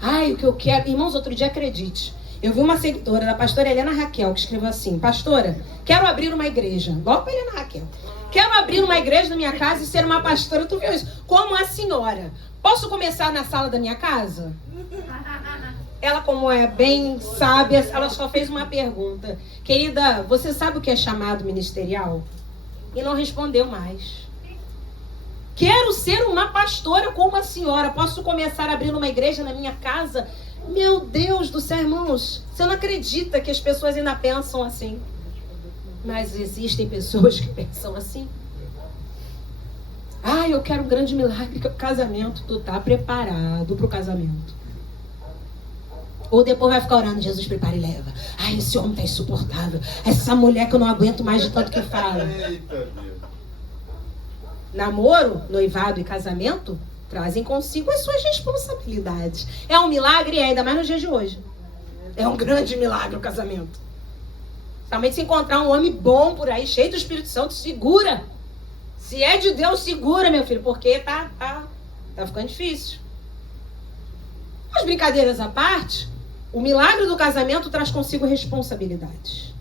Ai, o que eu quero... Irmãos, outro dia, acredite. Eu vi uma seguidora da pastora Helena Raquel que escreveu assim: pastora, quero abrir uma igreja. Logo para Helena Raquel. Quero abrir uma igreja na minha casa e ser uma pastora. Tu viu isso? Como a senhora. Posso começar na sala da minha casa? Ela, como é bem sábia, ela só fez uma pergunta. Querida, você sabe o que é chamado ministerial? E não respondeu mais. Quero ser uma pastora como a senhora. Posso começar abrindo uma igreja na minha casa? Meu Deus do céu, irmãos. Você não acredita que as pessoas ainda pensam assim. Mas existem pessoas que pensam assim. Ah, eu quero um grande milagre, que é o casamento. Tu tá preparado pro casamento? Ou depois vai ficar orando: Jesus, prepara e leva. Ai, esse homem tá insuportável. Essa mulher que eu não aguento mais de tanto que fala. Eita Deus. Namoro, noivado e casamento trazem consigo as suas responsabilidades. É um milagre, ainda mais nos dias de hoje. É um grande milagre o casamento. Somente se encontrar um homem bom por aí, cheio do Espírito Santo, segura. Se é de Deus, segura, meu filho, porque tá ficando difícil. As brincadeiras à parte, o milagre do casamento traz consigo responsabilidades.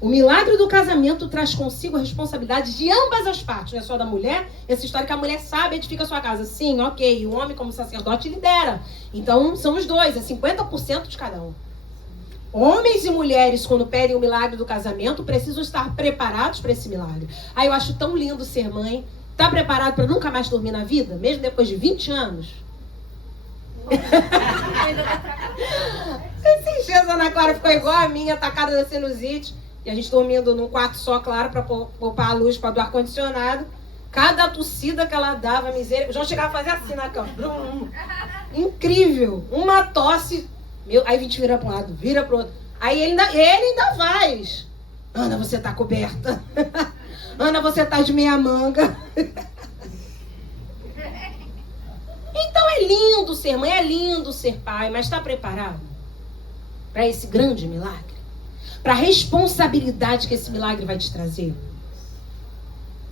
O milagre do casamento traz consigo a responsabilidade de ambas as partes, não é só da mulher. Essa história que a mulher sabe edifica a sua casa. Sim, ok, o homem como sacerdote lidera. Então são os dois, é 50% de cada um. Homens e mulheres, quando pedem o milagre do casamento, precisam estar preparados para esse milagre. Aí eu acho tão lindo ser mãe. Tá preparado para nunca mais dormir na vida? Mesmo depois de 20 anos? Esses dias a Ana Clara ficou igual a minha, atacada da sinusite. E a gente dormindo num quarto só, claro, para poupar a luz para do ar-condicionado. Cada tossida que ela dava, miséria. O João chegava a fazer assim na cama. Incrível. Uma tosse. Aí a gente vira para um lado, vira para o outro. Aí ele ainda faz. Ana, você tá coberta. Ana, você tá de meia manga. Então é lindo ser mãe, é lindo ser pai, mas está preparado para esse grande milagre? Para a responsabilidade que esse milagre vai te trazer?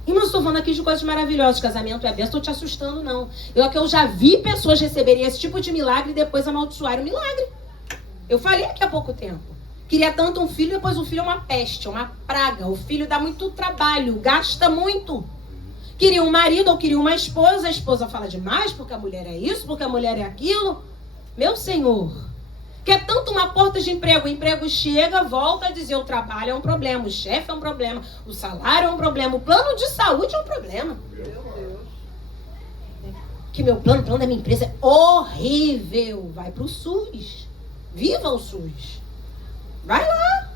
E não estou falando aqui de coisas maravilhosas, casamento é bênção, estou te assustando não. Eu já vi pessoas receberem esse tipo de milagre e depois amaldiçoarem o milagre. Eu falei aqui há pouco tempo. Queria tanto um filho, depois o filho é uma peste, é uma praga. O filho dá muito trabalho, gasta muito. Queria um marido ou queria uma esposa, a esposa fala demais porque a mulher é isso, porque a mulher é aquilo. Meu Senhor, quer tanto uma porta de emprego, o emprego chega, volta a dizer: o trabalho é um problema, o chefe é um problema, o salário é um problema, o plano de saúde é um problema. Que meu plano da minha empresa é horrível. Vai pro SUS. Viva o SUS. Vai lá.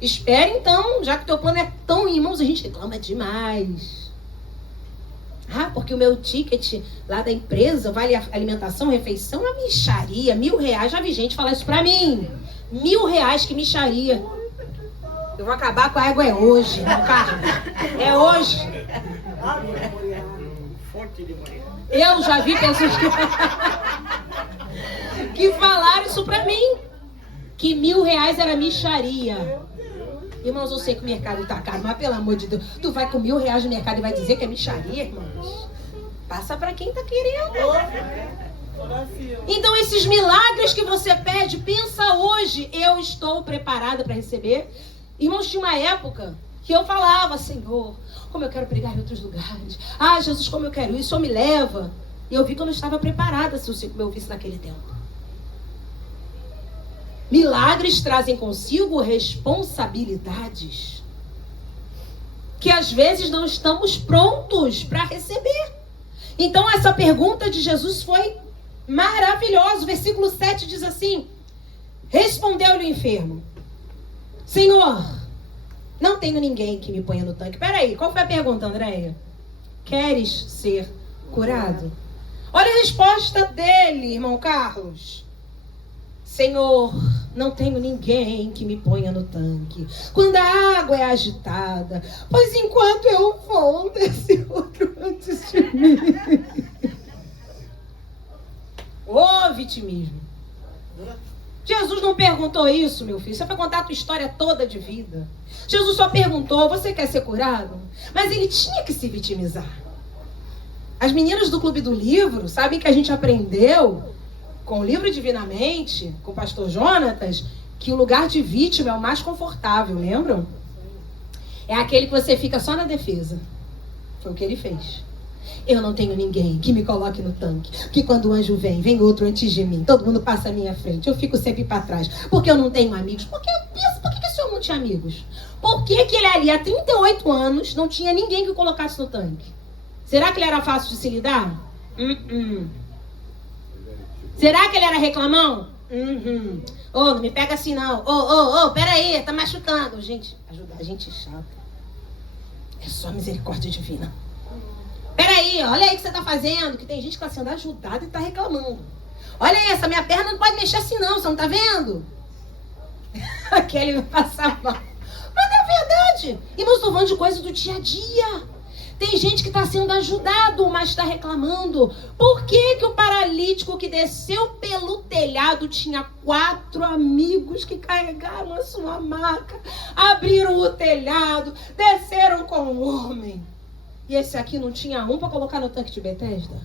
Espere então, já que teu plano é tão... Irmãos, a gente reclama demais. Ah, porque o meu ticket lá da empresa, vale alimentação, refeição, é mixaria, R$1.000. Já vi gente falar isso pra mim. R$1.000, que mixaria. Eu vou acabar com a água, é hoje, meu carro. É hoje. Eu já vi pessoas que falaram isso pra mim. Que R$1.000 era mixaria. Irmãos, eu sei que o mercado tá caro, mas pelo amor de Deus, tu vai com R$1.000 no mercado e vai dizer que é mixaria, irmãos? Passa pra quem tá querendo. Então esses milagres que você pede, pensa hoje: eu estou preparada para receber? Irmãos, tinha uma época que eu falava: Senhor, como eu quero pregar em outros lugares. Ah, Jesus, como eu quero isso, só me leva. E eu vi que eu não estava preparada se eu me ouvisse naquele tempo. Milagres trazem consigo responsabilidades que às vezes não estamos prontos para receber. Então essa pergunta de Jesus foi maravilhosa. O versículo 7 diz assim: respondeu-lhe o enfermo: Senhor, não tenho ninguém que me ponha no tanque. Peraí, qual foi a pergunta, Andréia? Queres ser curado? Olha a resposta dele, irmão Carlos. Senhor, não tenho ninguém que me ponha no tanque quando a água é agitada, pois enquanto eu vou, desce outro antes de mim. Ô, vitimismo. Jesus não perguntou isso, meu filho. Só para contar a tua história toda de vida. Jesus só perguntou: você quer ser curado? Mas ele tinha que se vitimizar. As meninas do Clube do Livro sabem que a gente aprendeu com o livro Divinamente, com o pastor Jonatas, que o lugar de vítima é o mais confortável, lembram? É aquele que você fica só na defesa. Foi o que ele fez. Eu não tenho ninguém que me coloque no tanque, porque quando o anjo vem, vem outro antes de mim, todo mundo passa à minha frente, eu fico sempre para trás, porque eu não tenho amigos. Porque eu penso, por que esse homem não tinha amigos? Por que ele ali há 38 anos não tinha ninguém que o colocasse no tanque? Será que ele era fácil de se lidar? Será que ele era reclamão? Ô, não me pega assim não. Ô, peraí, tá machucando. Gente, ajudar a gente é chato. É só misericórdia divina. Peraí, olha aí o que você tá fazendo. Que tem gente que tá sendo ajudada e tá reclamando. Olha aí, essa minha perna não pode mexer assim não, você não tá vendo? Aquele vai passar mal. Mas é verdade. Irmãos, estou falando de coisa do dia a dia. Tem gente que está sendo ajudado, mas está reclamando. Por que o paralítico que desceu pelo telhado tinha 4 amigos que carregaram a sua maca, abriram o telhado, desceram com o homem? E esse aqui não tinha um para colocar no tanque de Betesda?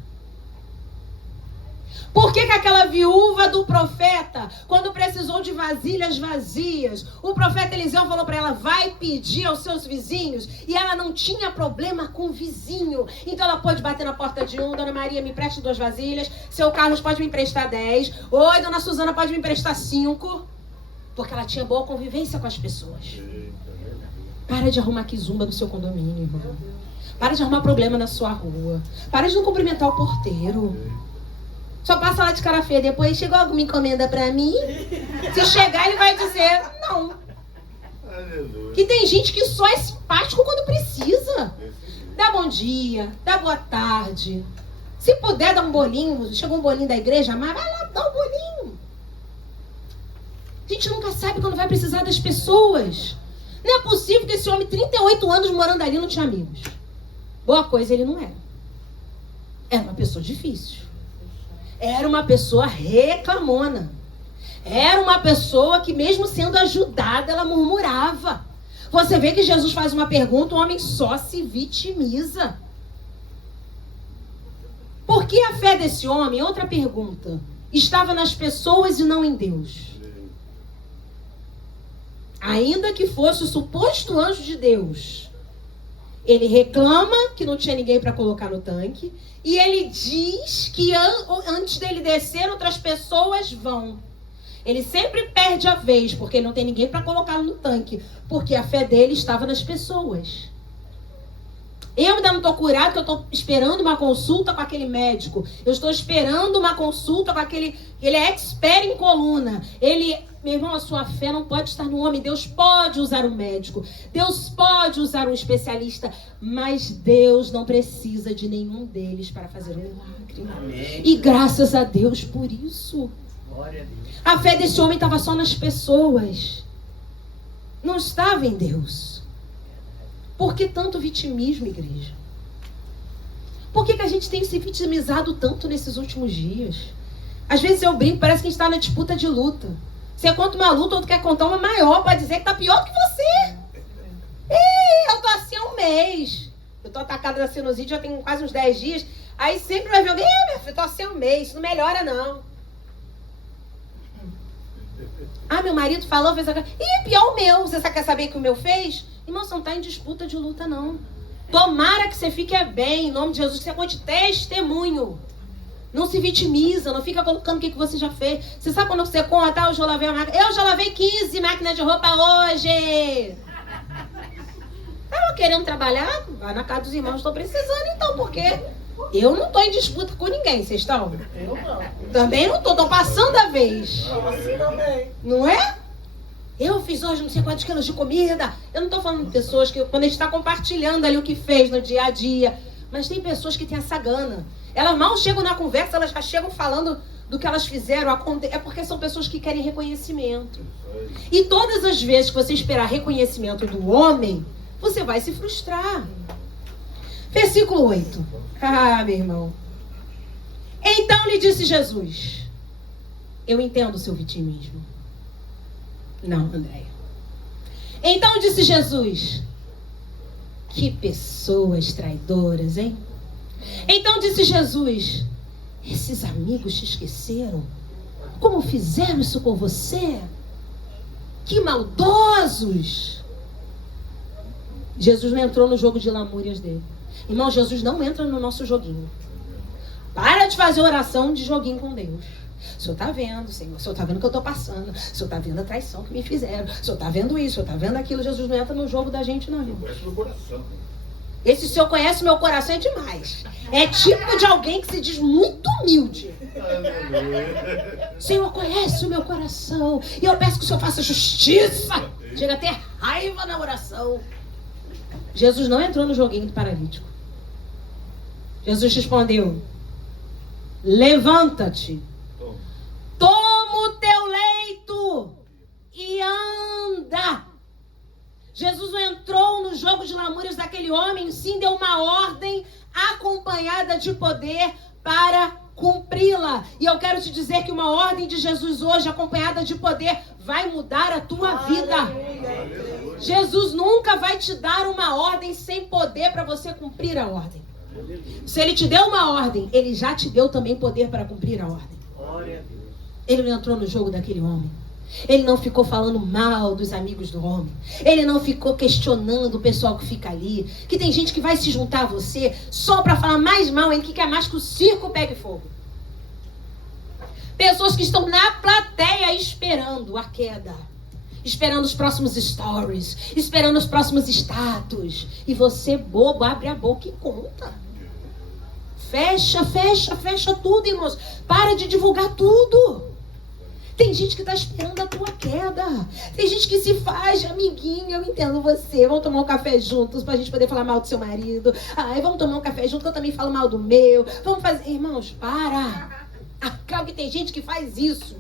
Por que aquela viúva do profeta, quando precisou de vasilhas vazias, o profeta Eliseu falou para ela: vai pedir aos seus vizinhos? E ela não tinha problema com o vizinho. Então ela pôde bater na porta de um: Dona Maria, me preste 2 vasilhas. Seu Carlos pode me emprestar 10. Oi, Dona Suzana, pode me emprestar 5. Porque ela tinha boa convivência com as pessoas. Para de arrumar quizumba no seu condomínio, irmão. Para de arrumar problema na sua rua. Para de não cumprimentar o porteiro. Só passa lá de cara feia. Depois: chegou alguma encomenda pra mim? Se chegar, ele vai dizer não. Aleluia. Que tem gente que só é simpático quando precisa. Dá bom dia, dá boa tarde. Se puder, dá um bolinho. Chegou um bolinho da igreja, mas vai lá, dá um bolinho. A gente nunca sabe quando vai precisar das pessoas. Não é possível que esse homem, 38 anos morando ali, não tinha amigos. Boa coisa ele não era. Era uma pessoa difícil. Era uma pessoa reclamona. Era uma pessoa que, mesmo sendo ajudada, ela murmurava. Você vê que Jesus faz uma pergunta, o homem só se vitimiza. Por que a fé desse homem, outra pergunta, estava nas pessoas e não em Deus? Ainda que fosse o suposto anjo de Deus, ele reclama que não tinha ninguém para colocar no tanque. E ele diz que antes dele descer, outras pessoas vão. Ele sempre perde a vez, porque não tem ninguém para colocá-lo no tanque. Porque a fé dele estava nas pessoas. Eu ainda não estou curado, porque eu estou esperando uma consulta com aquele médico. Eu estou esperando uma consulta com aquele... Ele é expert em coluna. Meu irmão, a sua fé não pode estar no homem. Deus pode usar um médico. Deus pode usar um especialista. Mas Deus não precisa de nenhum deles para fazer um milagre. Amém. E graças a Deus por isso. Glória a Deus. A fé desse homem estava só nas pessoas. Não estava em Deus. Por que tanto vitimismo, igreja? Por que a gente tem se vitimizado tanto nesses últimos dias? Às vezes eu brinco, parece que a gente está na disputa de luta. Você conta uma luta, outro quer contar uma maior, para dizer que tá pior que você. Eu tô assim há um mês. Eu tô atacada da sinusite, já tem quase uns 10 dias. Aí sempre vai ver alguém: minha filha, eu tô assim há um mês, isso não melhora não. Meu marido falou, fez agora. Pior o meu. Você quer saber o que o meu fez? Irmão, você não tá em disputa de luta não. Tomara que você fique bem, em nome de Jesus, que você conte testemunho. Não se vitimiza, não fica colocando o que você já fez. Você sabe quando você conta, eu já lavei a máquina. Eu já lavei 15 máquinas de roupa hoje. Tava querendo trabalhar? Vai na casa dos irmãos, estou precisando então, porque eu não estou em disputa com ninguém, vocês estão? Eu não. Também não estou passando a vez. Assim também. Não é? Eu fiz hoje não sei quantos quilos de comida. Eu não estou falando de pessoas que, quando a gente está compartilhando ali o que fez no dia a dia, mas tem pessoas que têm essa gana. Elas mal chegam na conversa, elas já chegam falando do que elas fizeram. É porque são pessoas que querem reconhecimento. E todas as vezes que você esperar reconhecimento do homem, você vai se frustrar. Versículo 8. Ah, meu irmão. Então lhe disse Jesus: eu entendo o seu vitimismo. Não, Andréia. Então disse Jesus: que pessoas traidoras, hein? Então disse Jesus: esses amigos te esqueceram? Como fizeram isso com você? Que maldosos! Jesus não entrou no jogo de lamúrias dele. Irmão, Jesus não entra no nosso joguinho. Para de fazer oração de joguinho com Deus. O Senhor está vendo, Senhor. O Senhor está vendo o que eu estou passando. O Senhor está vendo a traição que me fizeram. O Senhor está vendo isso, o Senhor está vendo aquilo. Jesus não entra no jogo da gente, não, irmão. Conhece meu coração. Esse Senhor conhece meu coração é demais. É tipo de alguém que se diz muito humilde. Aleluia. O Senhor conhece o meu coração. E eu peço que o Senhor faça justiça. Chega a ter raiva na oração. Jesus não entrou no joguinho do paralítico. Jesus respondeu: levanta-te, toma o teu leito e anda. Jesus não entrou no jogo de lamúrias daquele homem, sim deu uma ordem acompanhada de poder para cumpri-la. E eu quero te dizer que uma ordem de Jesus hoje, acompanhada de poder, vai mudar a tua vida. Jesus nunca vai te dar uma ordem sem poder para você cumprir a ordem. Se ele te deu uma ordem, ele já te deu também poder para cumprir a ordem. Ele não entrou no jogo daquele homem. Ele não ficou falando mal dos amigos do homem. Ele não ficou questionando o pessoal que fica ali. Que tem gente que vai se juntar a você só para falar mais mal, que quer mais que o circo pegue fogo. Pessoas que estão na plateia esperando a queda. Esperando os próximos stories. Esperando os próximos status. E você, bobo, abre a boca e conta. Fecha tudo, irmãos. Para de divulgar tudo. Tem gente que está esperando a tua queda. Tem gente que se faz de amiguinho. Eu entendo você. Vamos tomar um café juntos pra gente poder falar mal do seu marido. Ai, vamos tomar um café junto que eu também falo mal do meu. Vamos fazer... Irmãos, para. Claro que tem gente que faz isso.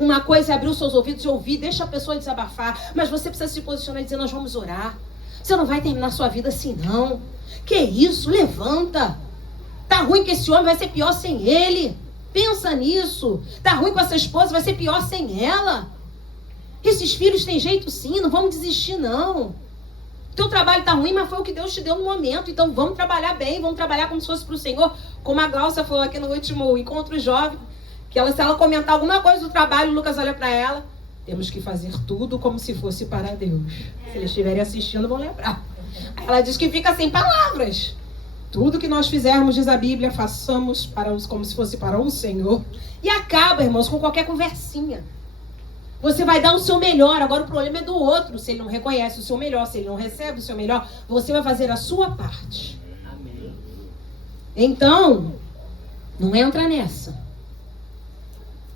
Uma coisa é abrir os seus ouvidos e ouvir. Deixa a pessoa desabafar. Mas você precisa se posicionar e dizer: nós vamos orar. Você não vai terminar sua vida assim, não. Que isso? Levanta. Tá ruim que esse homem vai ser pior sem ele. Pensa nisso. Tá ruim com essa esposa, vai ser pior sem ela. Esses filhos têm jeito sim, não vamos desistir não. Teu trabalho tá ruim, mas foi o que Deus te deu no momento. Então vamos trabalhar bem, vamos trabalhar como se fosse pro Senhor. Como a Glaucia falou aqui no último encontro jovem, que se ela comentar alguma coisa do trabalho, o Lucas olha para ela: temos que fazer tudo como se fosse para Deus. Se eles estiverem assistindo, vão lembrar. Aí ela diz que fica sem palavras. Tudo que nós fizermos, diz a Bíblia, façamos como se fosse para o Senhor. E acaba, irmãos, com qualquer conversinha. Você vai dar o seu melhor, agora o problema é do outro. Se ele não reconhece o seu melhor, se ele não recebe o seu melhor, você vai fazer a sua parte. Amém. Então, não entra nessa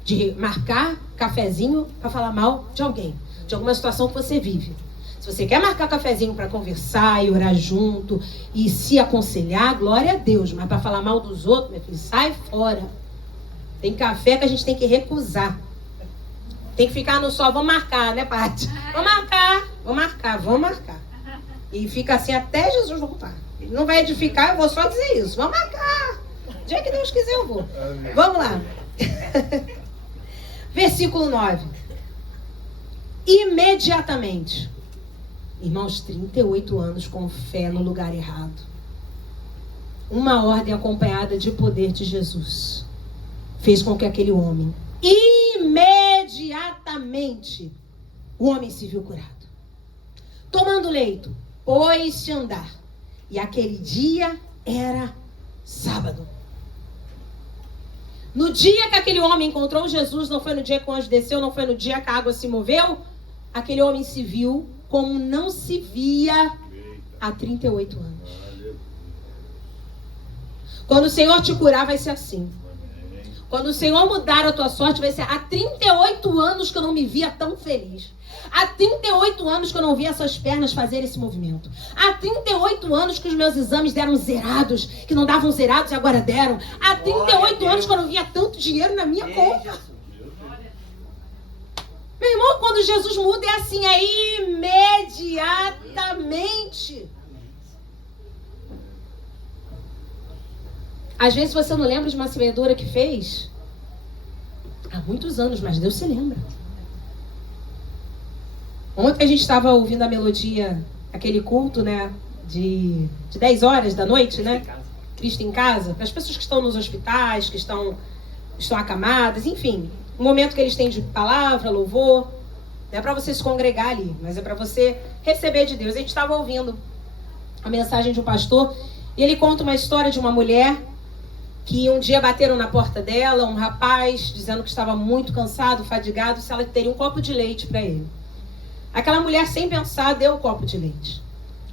de marcar cafezinho para falar mal de alguém, de alguma situação que você vive. Se você quer marcar cafezinho para conversar e orar junto e se aconselhar, glória a Deus. Mas para falar mal dos outros, meu filho, sai fora. Tem café que a gente tem que recusar. Tem que ficar no sol. Vamos marcar, né, Paty? Vamos marcar. E fica assim até Jesus voltar. Ele não vai edificar, eu vou só dizer isso. Vamos marcar. O dia que Deus quiser eu vou. Vamos lá. Versículo 9. Imediatamente. Irmãos, 38 anos com fé no lugar errado. Uma ordem acompanhada de poder de Jesus fez com que aquele homem, imediatamente, o homem se viu curado. Tomando leito, pôs-se a andar. E aquele dia era sábado. No dia que aquele homem encontrou Jesus, não foi no dia que o anjo desceu, não foi no dia que a água se moveu, aquele homem se viu como não se via há 38 anos. Quando o Senhor te curar, vai ser assim. Quando o Senhor mudar a tua sorte, vai ser há 38 anos que eu não me via tão feliz. Há 38 anos que eu não vi essas pernas fazerem esse movimento. Há 38 anos que os meus exames deram zerados, que não davam zerados e agora deram. Há 38 anos que eu não via tanto dinheiro na minha conta. Meu irmão, quando Jesus muda é assim, é imediatamente. Às vezes você não lembra de uma semeadura que fez há muitos anos, mas Deus se lembra. Ontem a gente estava ouvindo a melodia, aquele culto, né, de 10 horas da noite, né? Cristo em casa, para as pessoas que estão nos hospitais, que estão acamadas, enfim. Um momento que eles têm de palavra, louvor. Não é para você se congregar ali, mas é para você receber de Deus. A gente estava ouvindo a mensagem de um pastor e ele conta uma história de uma mulher que um dia bateram na porta dela, um rapaz, dizendo que estava muito cansado, fadigado, se ela teria um copo de leite para ele. Aquela mulher, sem pensar, deu o copo de leite.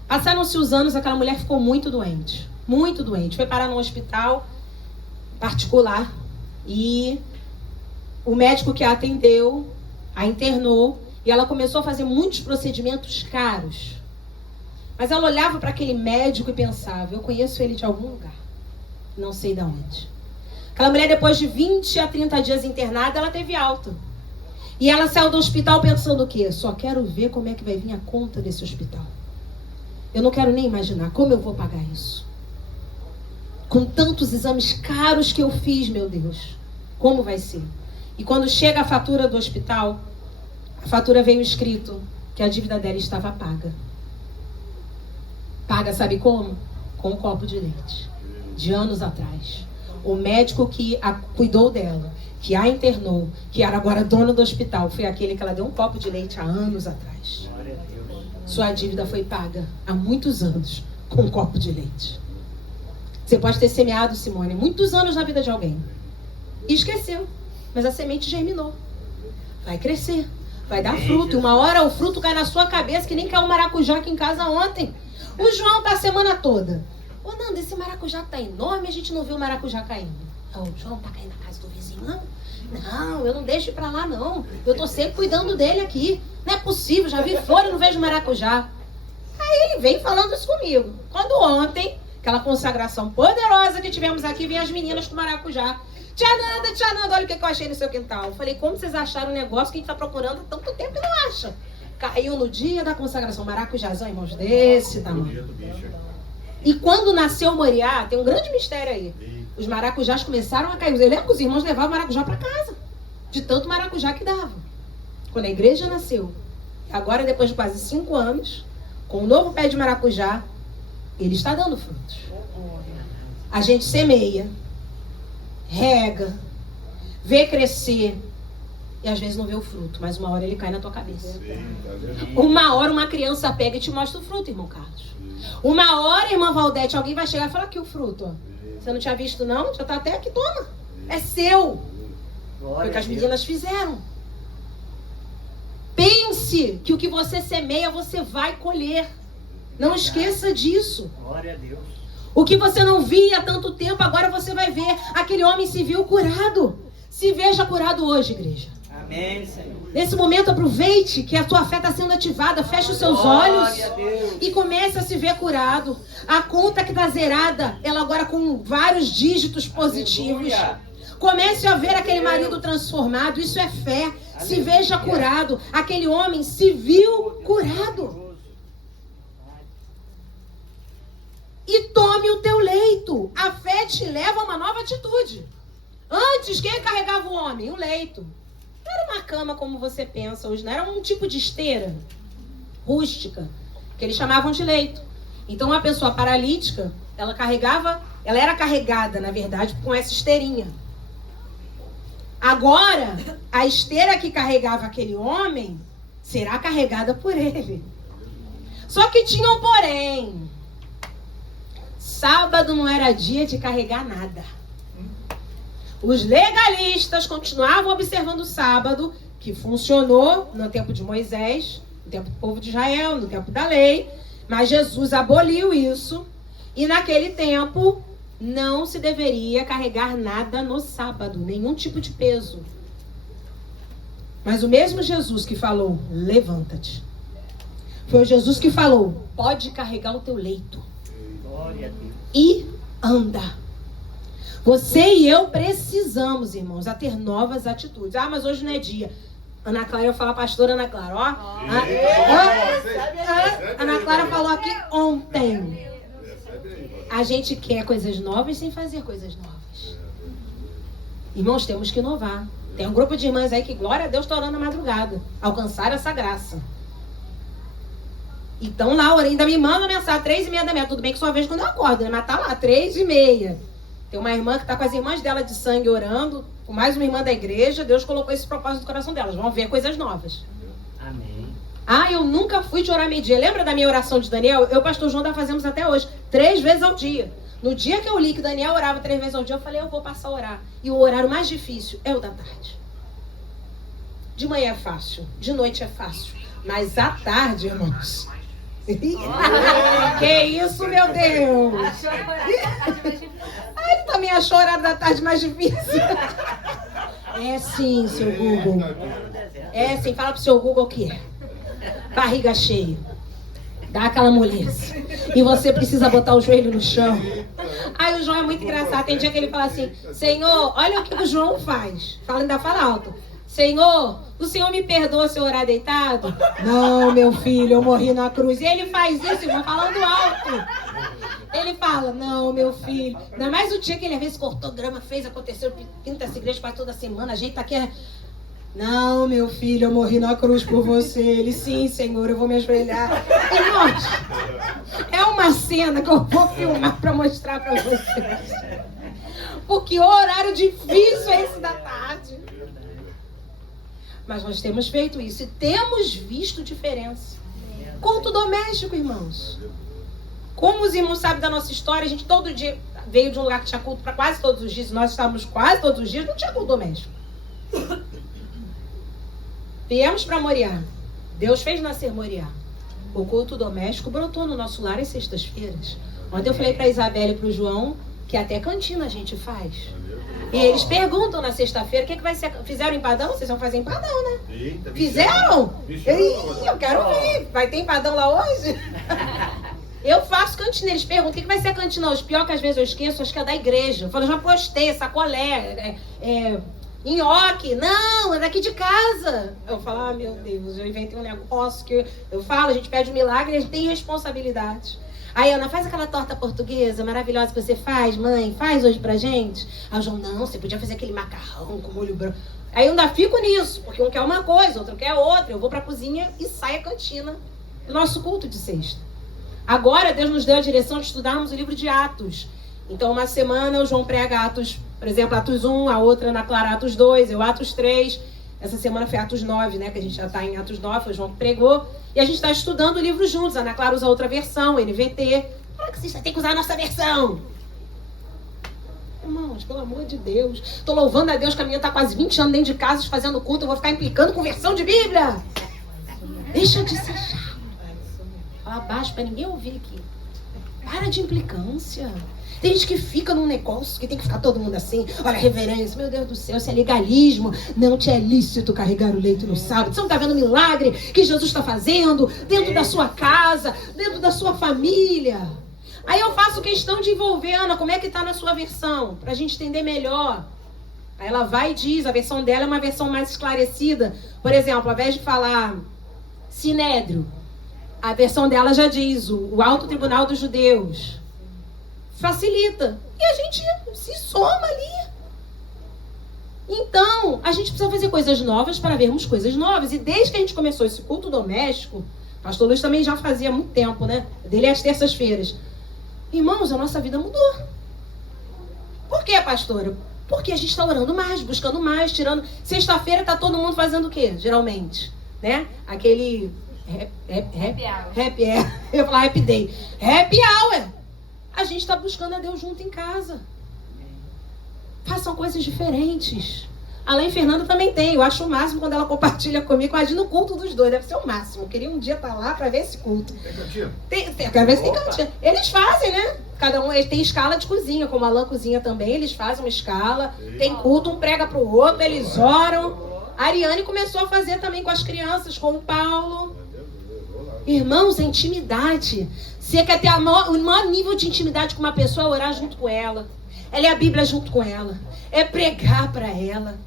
Passaram-se os anos, aquela mulher ficou muito doente. Muito doente. Foi parar num hospital particular. E o médico que a atendeu, a internou. E ela começou a fazer muitos procedimentos caros. Mas ela olhava para aquele médico e pensava, eu conheço ele de algum lugar. Não sei de onde. Aquela mulher, depois de 20 a 30 dias internada, ela teve alta. E ela saiu do hospital pensando o quê? Só quero ver como é que vai vir a conta desse hospital. Eu não quero nem imaginar como eu vou pagar isso. Com tantos exames caros que eu fiz, meu Deus. Como vai ser? E quando chega a fatura do hospital, a fatura veio escrito que a dívida dela estava paga. Paga, sabe como? Com um copo de leite. De anos atrás. O médico que a cuidou dela, que a internou, que era agora dono do hospital, foi aquele que ela deu um copo de leite há anos atrás. Sua dívida foi paga há muitos anos com um copo de leite. Você pode ter semeado, Simone, muitos anos na vida de alguém. E esqueceu. Mas a semente germinou. Vai crescer. Vai dar fruto. E uma hora o fruto cai na sua cabeça, que nem caiu o maracujá aqui em casa ontem. O João tá a semana toda. Ô, Nanda, esse maracujá tá enorme, a gente não viu o maracujá caindo. O João tá caindo na casa do vizinho, não? Não, eu não deixo ir pra lá, não. Eu tô sempre cuidando dele aqui. Não é possível, já vi flor e não vejo maracujá. Aí ele vem falando isso comigo. Quando ontem, aquela consagração poderosa que tivemos aqui, vem as meninas com maracujá. Tia Nanda, olha o que eu achei no seu quintal. Eu falei, como vocês acharam um negócio que a gente tá procurando há tanto tempo e não acha? Caiu no dia da consagração, maracujazão, irmãos, desse tamanho. E quando nasceu o Moriá, tem um grande mistério aí. Os maracujás começaram a cair. Eu lembro que os irmãos levavam maracujá para casa. De tanto maracujá que dava. Quando a igreja nasceu. Agora, depois de quase 5 anos, com um novo pé de maracujá, ele está dando frutos. A gente semeia, rega, vê crescer. E às vezes não vê o fruto, mas uma hora ele cai na tua cabeça. Uma hora uma criança pega e te mostra o fruto, irmão Carlos. Uma hora, irmã Valdete, alguém vai chegar e falar aqui o fruto, ó. Você não tinha visto, não? Já tá até aqui, toma. É seu. Foi o que as meninas fizeram. Pense que o que você semeia, você vai colher. Não esqueça disso. Glória a Deus. O que você não via há tanto tempo, agora você vai ver. Aquele homem se viu curado. Se veja curado hoje, igreja. Amém, Senhor. Nesse momento, aproveite que a tua fé está sendo ativada. Feche os seus olhos e comece a se ver curado. A conta que está zerada, ela agora com vários dígitos positivos. Aleluia. Comece a ver aquele marido transformado. Isso é fé. Se veja curado. Aquele homem se viu curado. E tome o teu leito. A fé te leva a uma nova atitude. Antes, quem carregava o homem? O leito. Não era uma cama como você pensa hoje, não era um tipo de esteira rústica, que eles chamavam de leito. Então, uma pessoa paralítica, ela era carregada, na verdade, com essa esteirinha. Agora, a esteira que carregava aquele homem será carregada por ele. Só que tinha um porém. Sábado não era dia de carregar nada. Os legalistas continuavam observando o sábado, que funcionou no tempo de Moisés, no tempo do povo de Israel, no tempo da lei, mas Jesus aboliu isso, e naquele tempo não se deveria carregar nada no sábado, nenhum tipo de peso. Mas o mesmo Jesus que falou, levanta-te, foi o Jesus que falou, pode carregar o teu leito Glória a Deus. e anda. Você e eu precisamos, irmãos, a ter novas atitudes. Ah, mas hoje não é dia. Ana Clara, eu falo, pastora Ana Clara, ó. Ana Clara falou aqui ontem. A gente quer coisas novas sem fazer coisas novas. Irmãos, temos que inovar. Tem um grupo de irmãs aí que, glória a Deus, está orando na madrugada. Alcançar essa graça. Então lá, ainda me manda mensagem, 3:30 da manhã. Tudo bem que só vejo quando eu acordo, né? Mas tá lá, 3:30. Tem uma irmã que está com as irmãs dela de sangue orando, com mais uma irmã da igreja. Deus colocou esse propósito no coração delas. Vão ver coisas novas. Amém. Ah, eu nunca fui de orar meio-dia. Lembra da minha oração de Daniel? Eu e o pastor João fazemos até hoje. 3 vezes ao dia. No dia que eu li que Daniel orava 3 vezes ao dia, eu falei, eu vou passar a orar. E o horário mais difícil é o da tarde. De manhã é fácil, de noite é fácil. Mas à tarde, irmãos... Que isso, meu Deus! Ele também achou o horário da tarde mais difícil. É sim, seu Google. É sim, fala pro seu Google que é. Barriga cheia. Dá aquela moleza. E você precisa botar o joelho no chão. Aí o João é muito engraçado. Tem dia que ele fala assim, Senhor, olha o que o João faz. Ainda fala alto. Senhor, o Senhor me perdoa se eu orar deitado? Não, meu filho, eu morri na cruz. E ele faz isso, irmão, falando alto. Ele fala, não, meu filho. Ainda mais o dia que ele às vezes cortou grama, fez, aconteceu, pinta essa igreja quase toda semana, a gente tá aqui. Não, meu filho, eu morri na cruz por você. Ele, sim, Senhor, eu vou me ajoelhar. Irmãos, é uma cena que eu vou filmar pra mostrar pra vocês. Porque o horário difícil é esse da tarde. Mas nós temos feito isso e temos visto diferença. Culto doméstico, irmãos. Como os irmãos sabem da nossa história, a gente todo dia veio de um lugar que tinha culto para quase todos os dias. Nós estávamos quase todos os dias, não tinha culto doméstico. Viemos para Moriá. Deus fez nascer Moriá. O culto doméstico brotou no nosso lar às sextas-feiras. Ontem eu falei para a Isabela e para o João que até cantina a gente faz. E eles perguntam na sexta-feira, o que vai ser? Fizeram empadão? Vocês vão fazer empadão, né? Eita, Fizeram? Eu quero ver. Vai ter empadão lá hoje? Eu faço cantina. Eles perguntam, o que vai ser a cantina hoje? Pior que às vezes eu esqueço, acho que é da igreja. Eu falo, já postei, sacolé, nhoque. Não, é daqui de casa. Eu falo, ah, meu Deus, eu inventei um negócio que eu falo, a gente pede um milagre, a gente tem responsabilidade. Aí, Ana, faz aquela torta portuguesa maravilhosa que você faz, mãe, faz hoje pra gente. Aí o João, não, você podia fazer aquele macarrão com molho branco. Aí eu ainda fico nisso, porque um quer uma coisa, outro quer outra. Eu vou pra cozinha e saio a cantina do nosso culto de sexta. Agora, Deus nos deu a direção de estudarmos o livro de Atos. Então, uma semana o João prega Atos, por exemplo, Atos 1, a outra Ana Clara Atos 2, eu Atos 3. Essa semana foi Atos 9, né? Que a gente já está em Atos 9, foi o João que pregou. E a gente está estudando o livro juntos. A Ana Clara usa outra versão, NVT. Claro que vocês têm que usar a nossa versão. Irmãos, pelo amor de Deus. Estou louvando a Deus que a menina está quase 20 anos dentro de casa fazendo culto. Eu vou ficar implicando com versão de Bíblia. Deixa de ser chato. Fala baixo para ninguém ouvir aqui. Para de implicância. Tem gente que fica num negócio que tem que ficar todo mundo assim. Olha, reverência, meu Deus do céu, isso é legalismo. Não te é lícito carregar o leito no sábado. Você não está vendo o milagre que Jesus está fazendo dentro da sua casa, dentro da sua família. Aí eu faço questão de envolver, Ana, como é que está na sua versão? Para a gente entender melhor. Aí ela vai e diz, a versão dela é uma versão mais esclarecida. Por exemplo, ao invés de falar Sinédrio, a versão dela já diz o Alto Tribunal dos Judeus. Facilita. E a gente se soma ali. Então, a gente precisa fazer coisas novas para vermos coisas novas. E desde que a gente começou esse culto doméstico, o pastor Luiz também já fazia há muito tempo, né? Dele às terças-feiras. Irmãos, a nossa vida mudou. Por quê, pastora? Porque a gente está orando mais, buscando mais, tirando... Sexta-feira está todo mundo fazendo o quê, geralmente? Né? Aquele... Happy hour. Eu ia falar happy day. Happy hour. A gente está buscando a Deus junto em casa. são coisas diferentes. A Laine Fernanda também tem. Eu acho o máximo quando ela compartilha comigo. Imagina o culto dos dois. Deve ser o máximo. Eu queria um dia estar lá para ver esse culto. Tem cantinho? Eu quero ver se tem cantina. Eles fazem, né? Cada um tem escala de cozinha. Como a Alain cozinha também. Eles fazem uma escala. Tem culto, um prega pro outro. Eles oram. A Ariane começou a fazer também com as crianças, com o Paulo. Irmãos, é intimidade. Você quer ter o maior nível de intimidade com uma pessoa, é orar junto com ela. É ler a Bíblia junto com ela. É pregar para ela.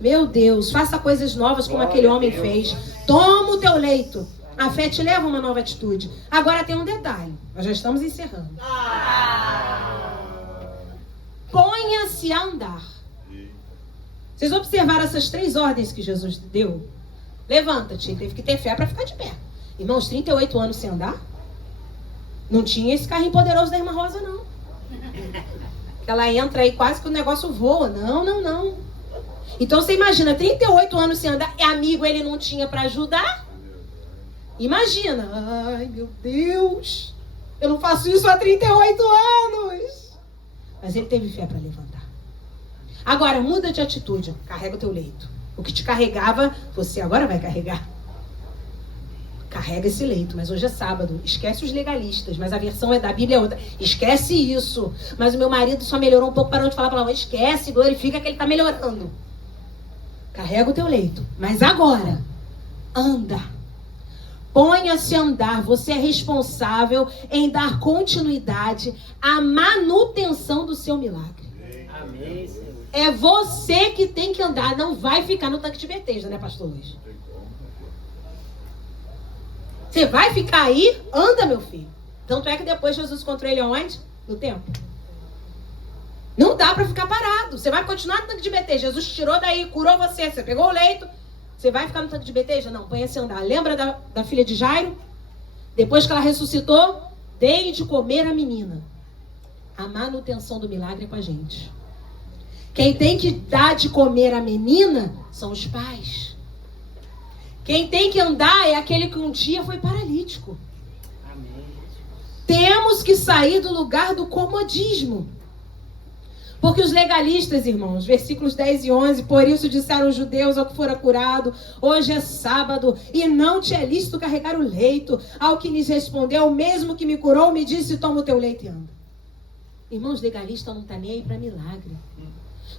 Meu Deus, faça coisas novas como aquele homem fez. Toma o teu leito. A fé te leva a uma nova atitude. Agora tem um detalhe. Nós já estamos encerrando. Ponha-se a andar. Vocês observaram essas 3 ordens que Jesus deu? Levanta-te. Teve que ter fé para ficar de pé. Irmãos, 38 anos sem andar? Não tinha esse carrinho poderoso da irmã Rosa, não. Ela entra aí quase que o negócio voa. Não. Então você imagina, 38 anos sem andar, amigo ele não tinha para ajudar? Imagina. Ai, meu Deus. Eu não faço isso há 38 anos. Mas ele teve fé para levantar. Agora, muda de atitude. Carrega o teu leito. O que te carregava, você agora vai carregar. Carrega esse leito, mas hoje é sábado. Esquece os legalistas, mas a versão da Bíblia é outra. Esquece isso. Mas o meu marido só melhorou um pouco, parou de falar palavrão. Esquece, glorifica que ele está melhorando. Carrega o teu leito. Mas agora, anda. Ponha-se a andar. Você é responsável em dar continuidade à manutenção do seu milagre. Amém, Senhor. É você que tem que andar. Não vai ficar no tanque de Betesda, né, pastor Luiz? Você vai ficar aí? Anda, meu filho. Tanto é que depois Jesus encontrou ele onde? No templo. Não dá para ficar parado. Você vai continuar no tanque de Betesda. Jesus te tirou daí, curou você. Você pegou o leito. Você vai ficar no tanque de Betesda? Não, ponha-se a andar. Lembra da filha de Jairo? Depois que ela ressuscitou, dei de comer a menina. A manutenção do milagre é com a gente. Quem tem que dar de comer a menina são os pais. Quem tem que andar é aquele que um dia foi paralítico. Amém. Temos que sair do lugar do comodismo. Porque os legalistas, irmãos, versículos 10 e 11, por isso disseram os judeus ao que fora curado, hoje é sábado e não te é lícito carregar o leito. Ao que lhes respondeu, o mesmo que me curou me disse, toma o teu leito e anda. Irmãos, legalista não está nem aí para milagre.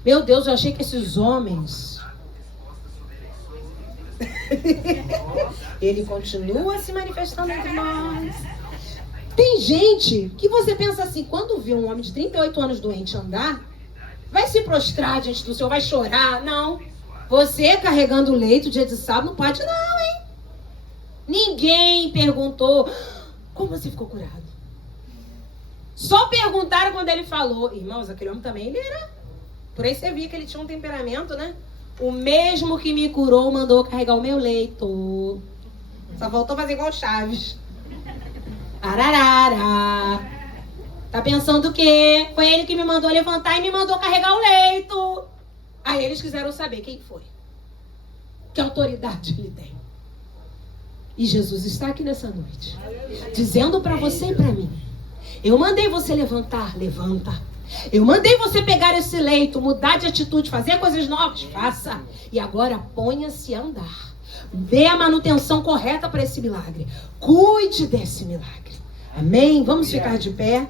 Meu Deus, eu achei que esses homens... Ele continua se manifestando entre nós. Tem gente que você pensa assim, quando vê um homem de 38 anos doente andar, vai se prostrar diante do Senhor, vai chorar. Não. Você carregando o leito dia de sábado não pode não, hein? Ninguém perguntou como você ficou curado. Só perguntaram quando ele falou. Irmãos, aquele homem também, ele era... Por aí você via que ele tinha um temperamento, né? O mesmo que me curou mandou carregar o meu leito. Só faltou fazer igual Chaves. Ararara. Tá pensando o quê? Foi ele que me mandou levantar e me mandou carregar o leito. Aí eles quiseram saber quem foi. Que autoridade ele tem. E Jesus está aqui nessa noite. Dizendo para você e para mim. Eu mandei você levantar, levanta. Eu mandei você pegar esse leito, mudar de atitude, fazer coisas novas, faça. E agora ponha-se a andar. Dê a manutenção correta para esse milagre. Cuide desse milagre. Amém? Vamos ficar de pé.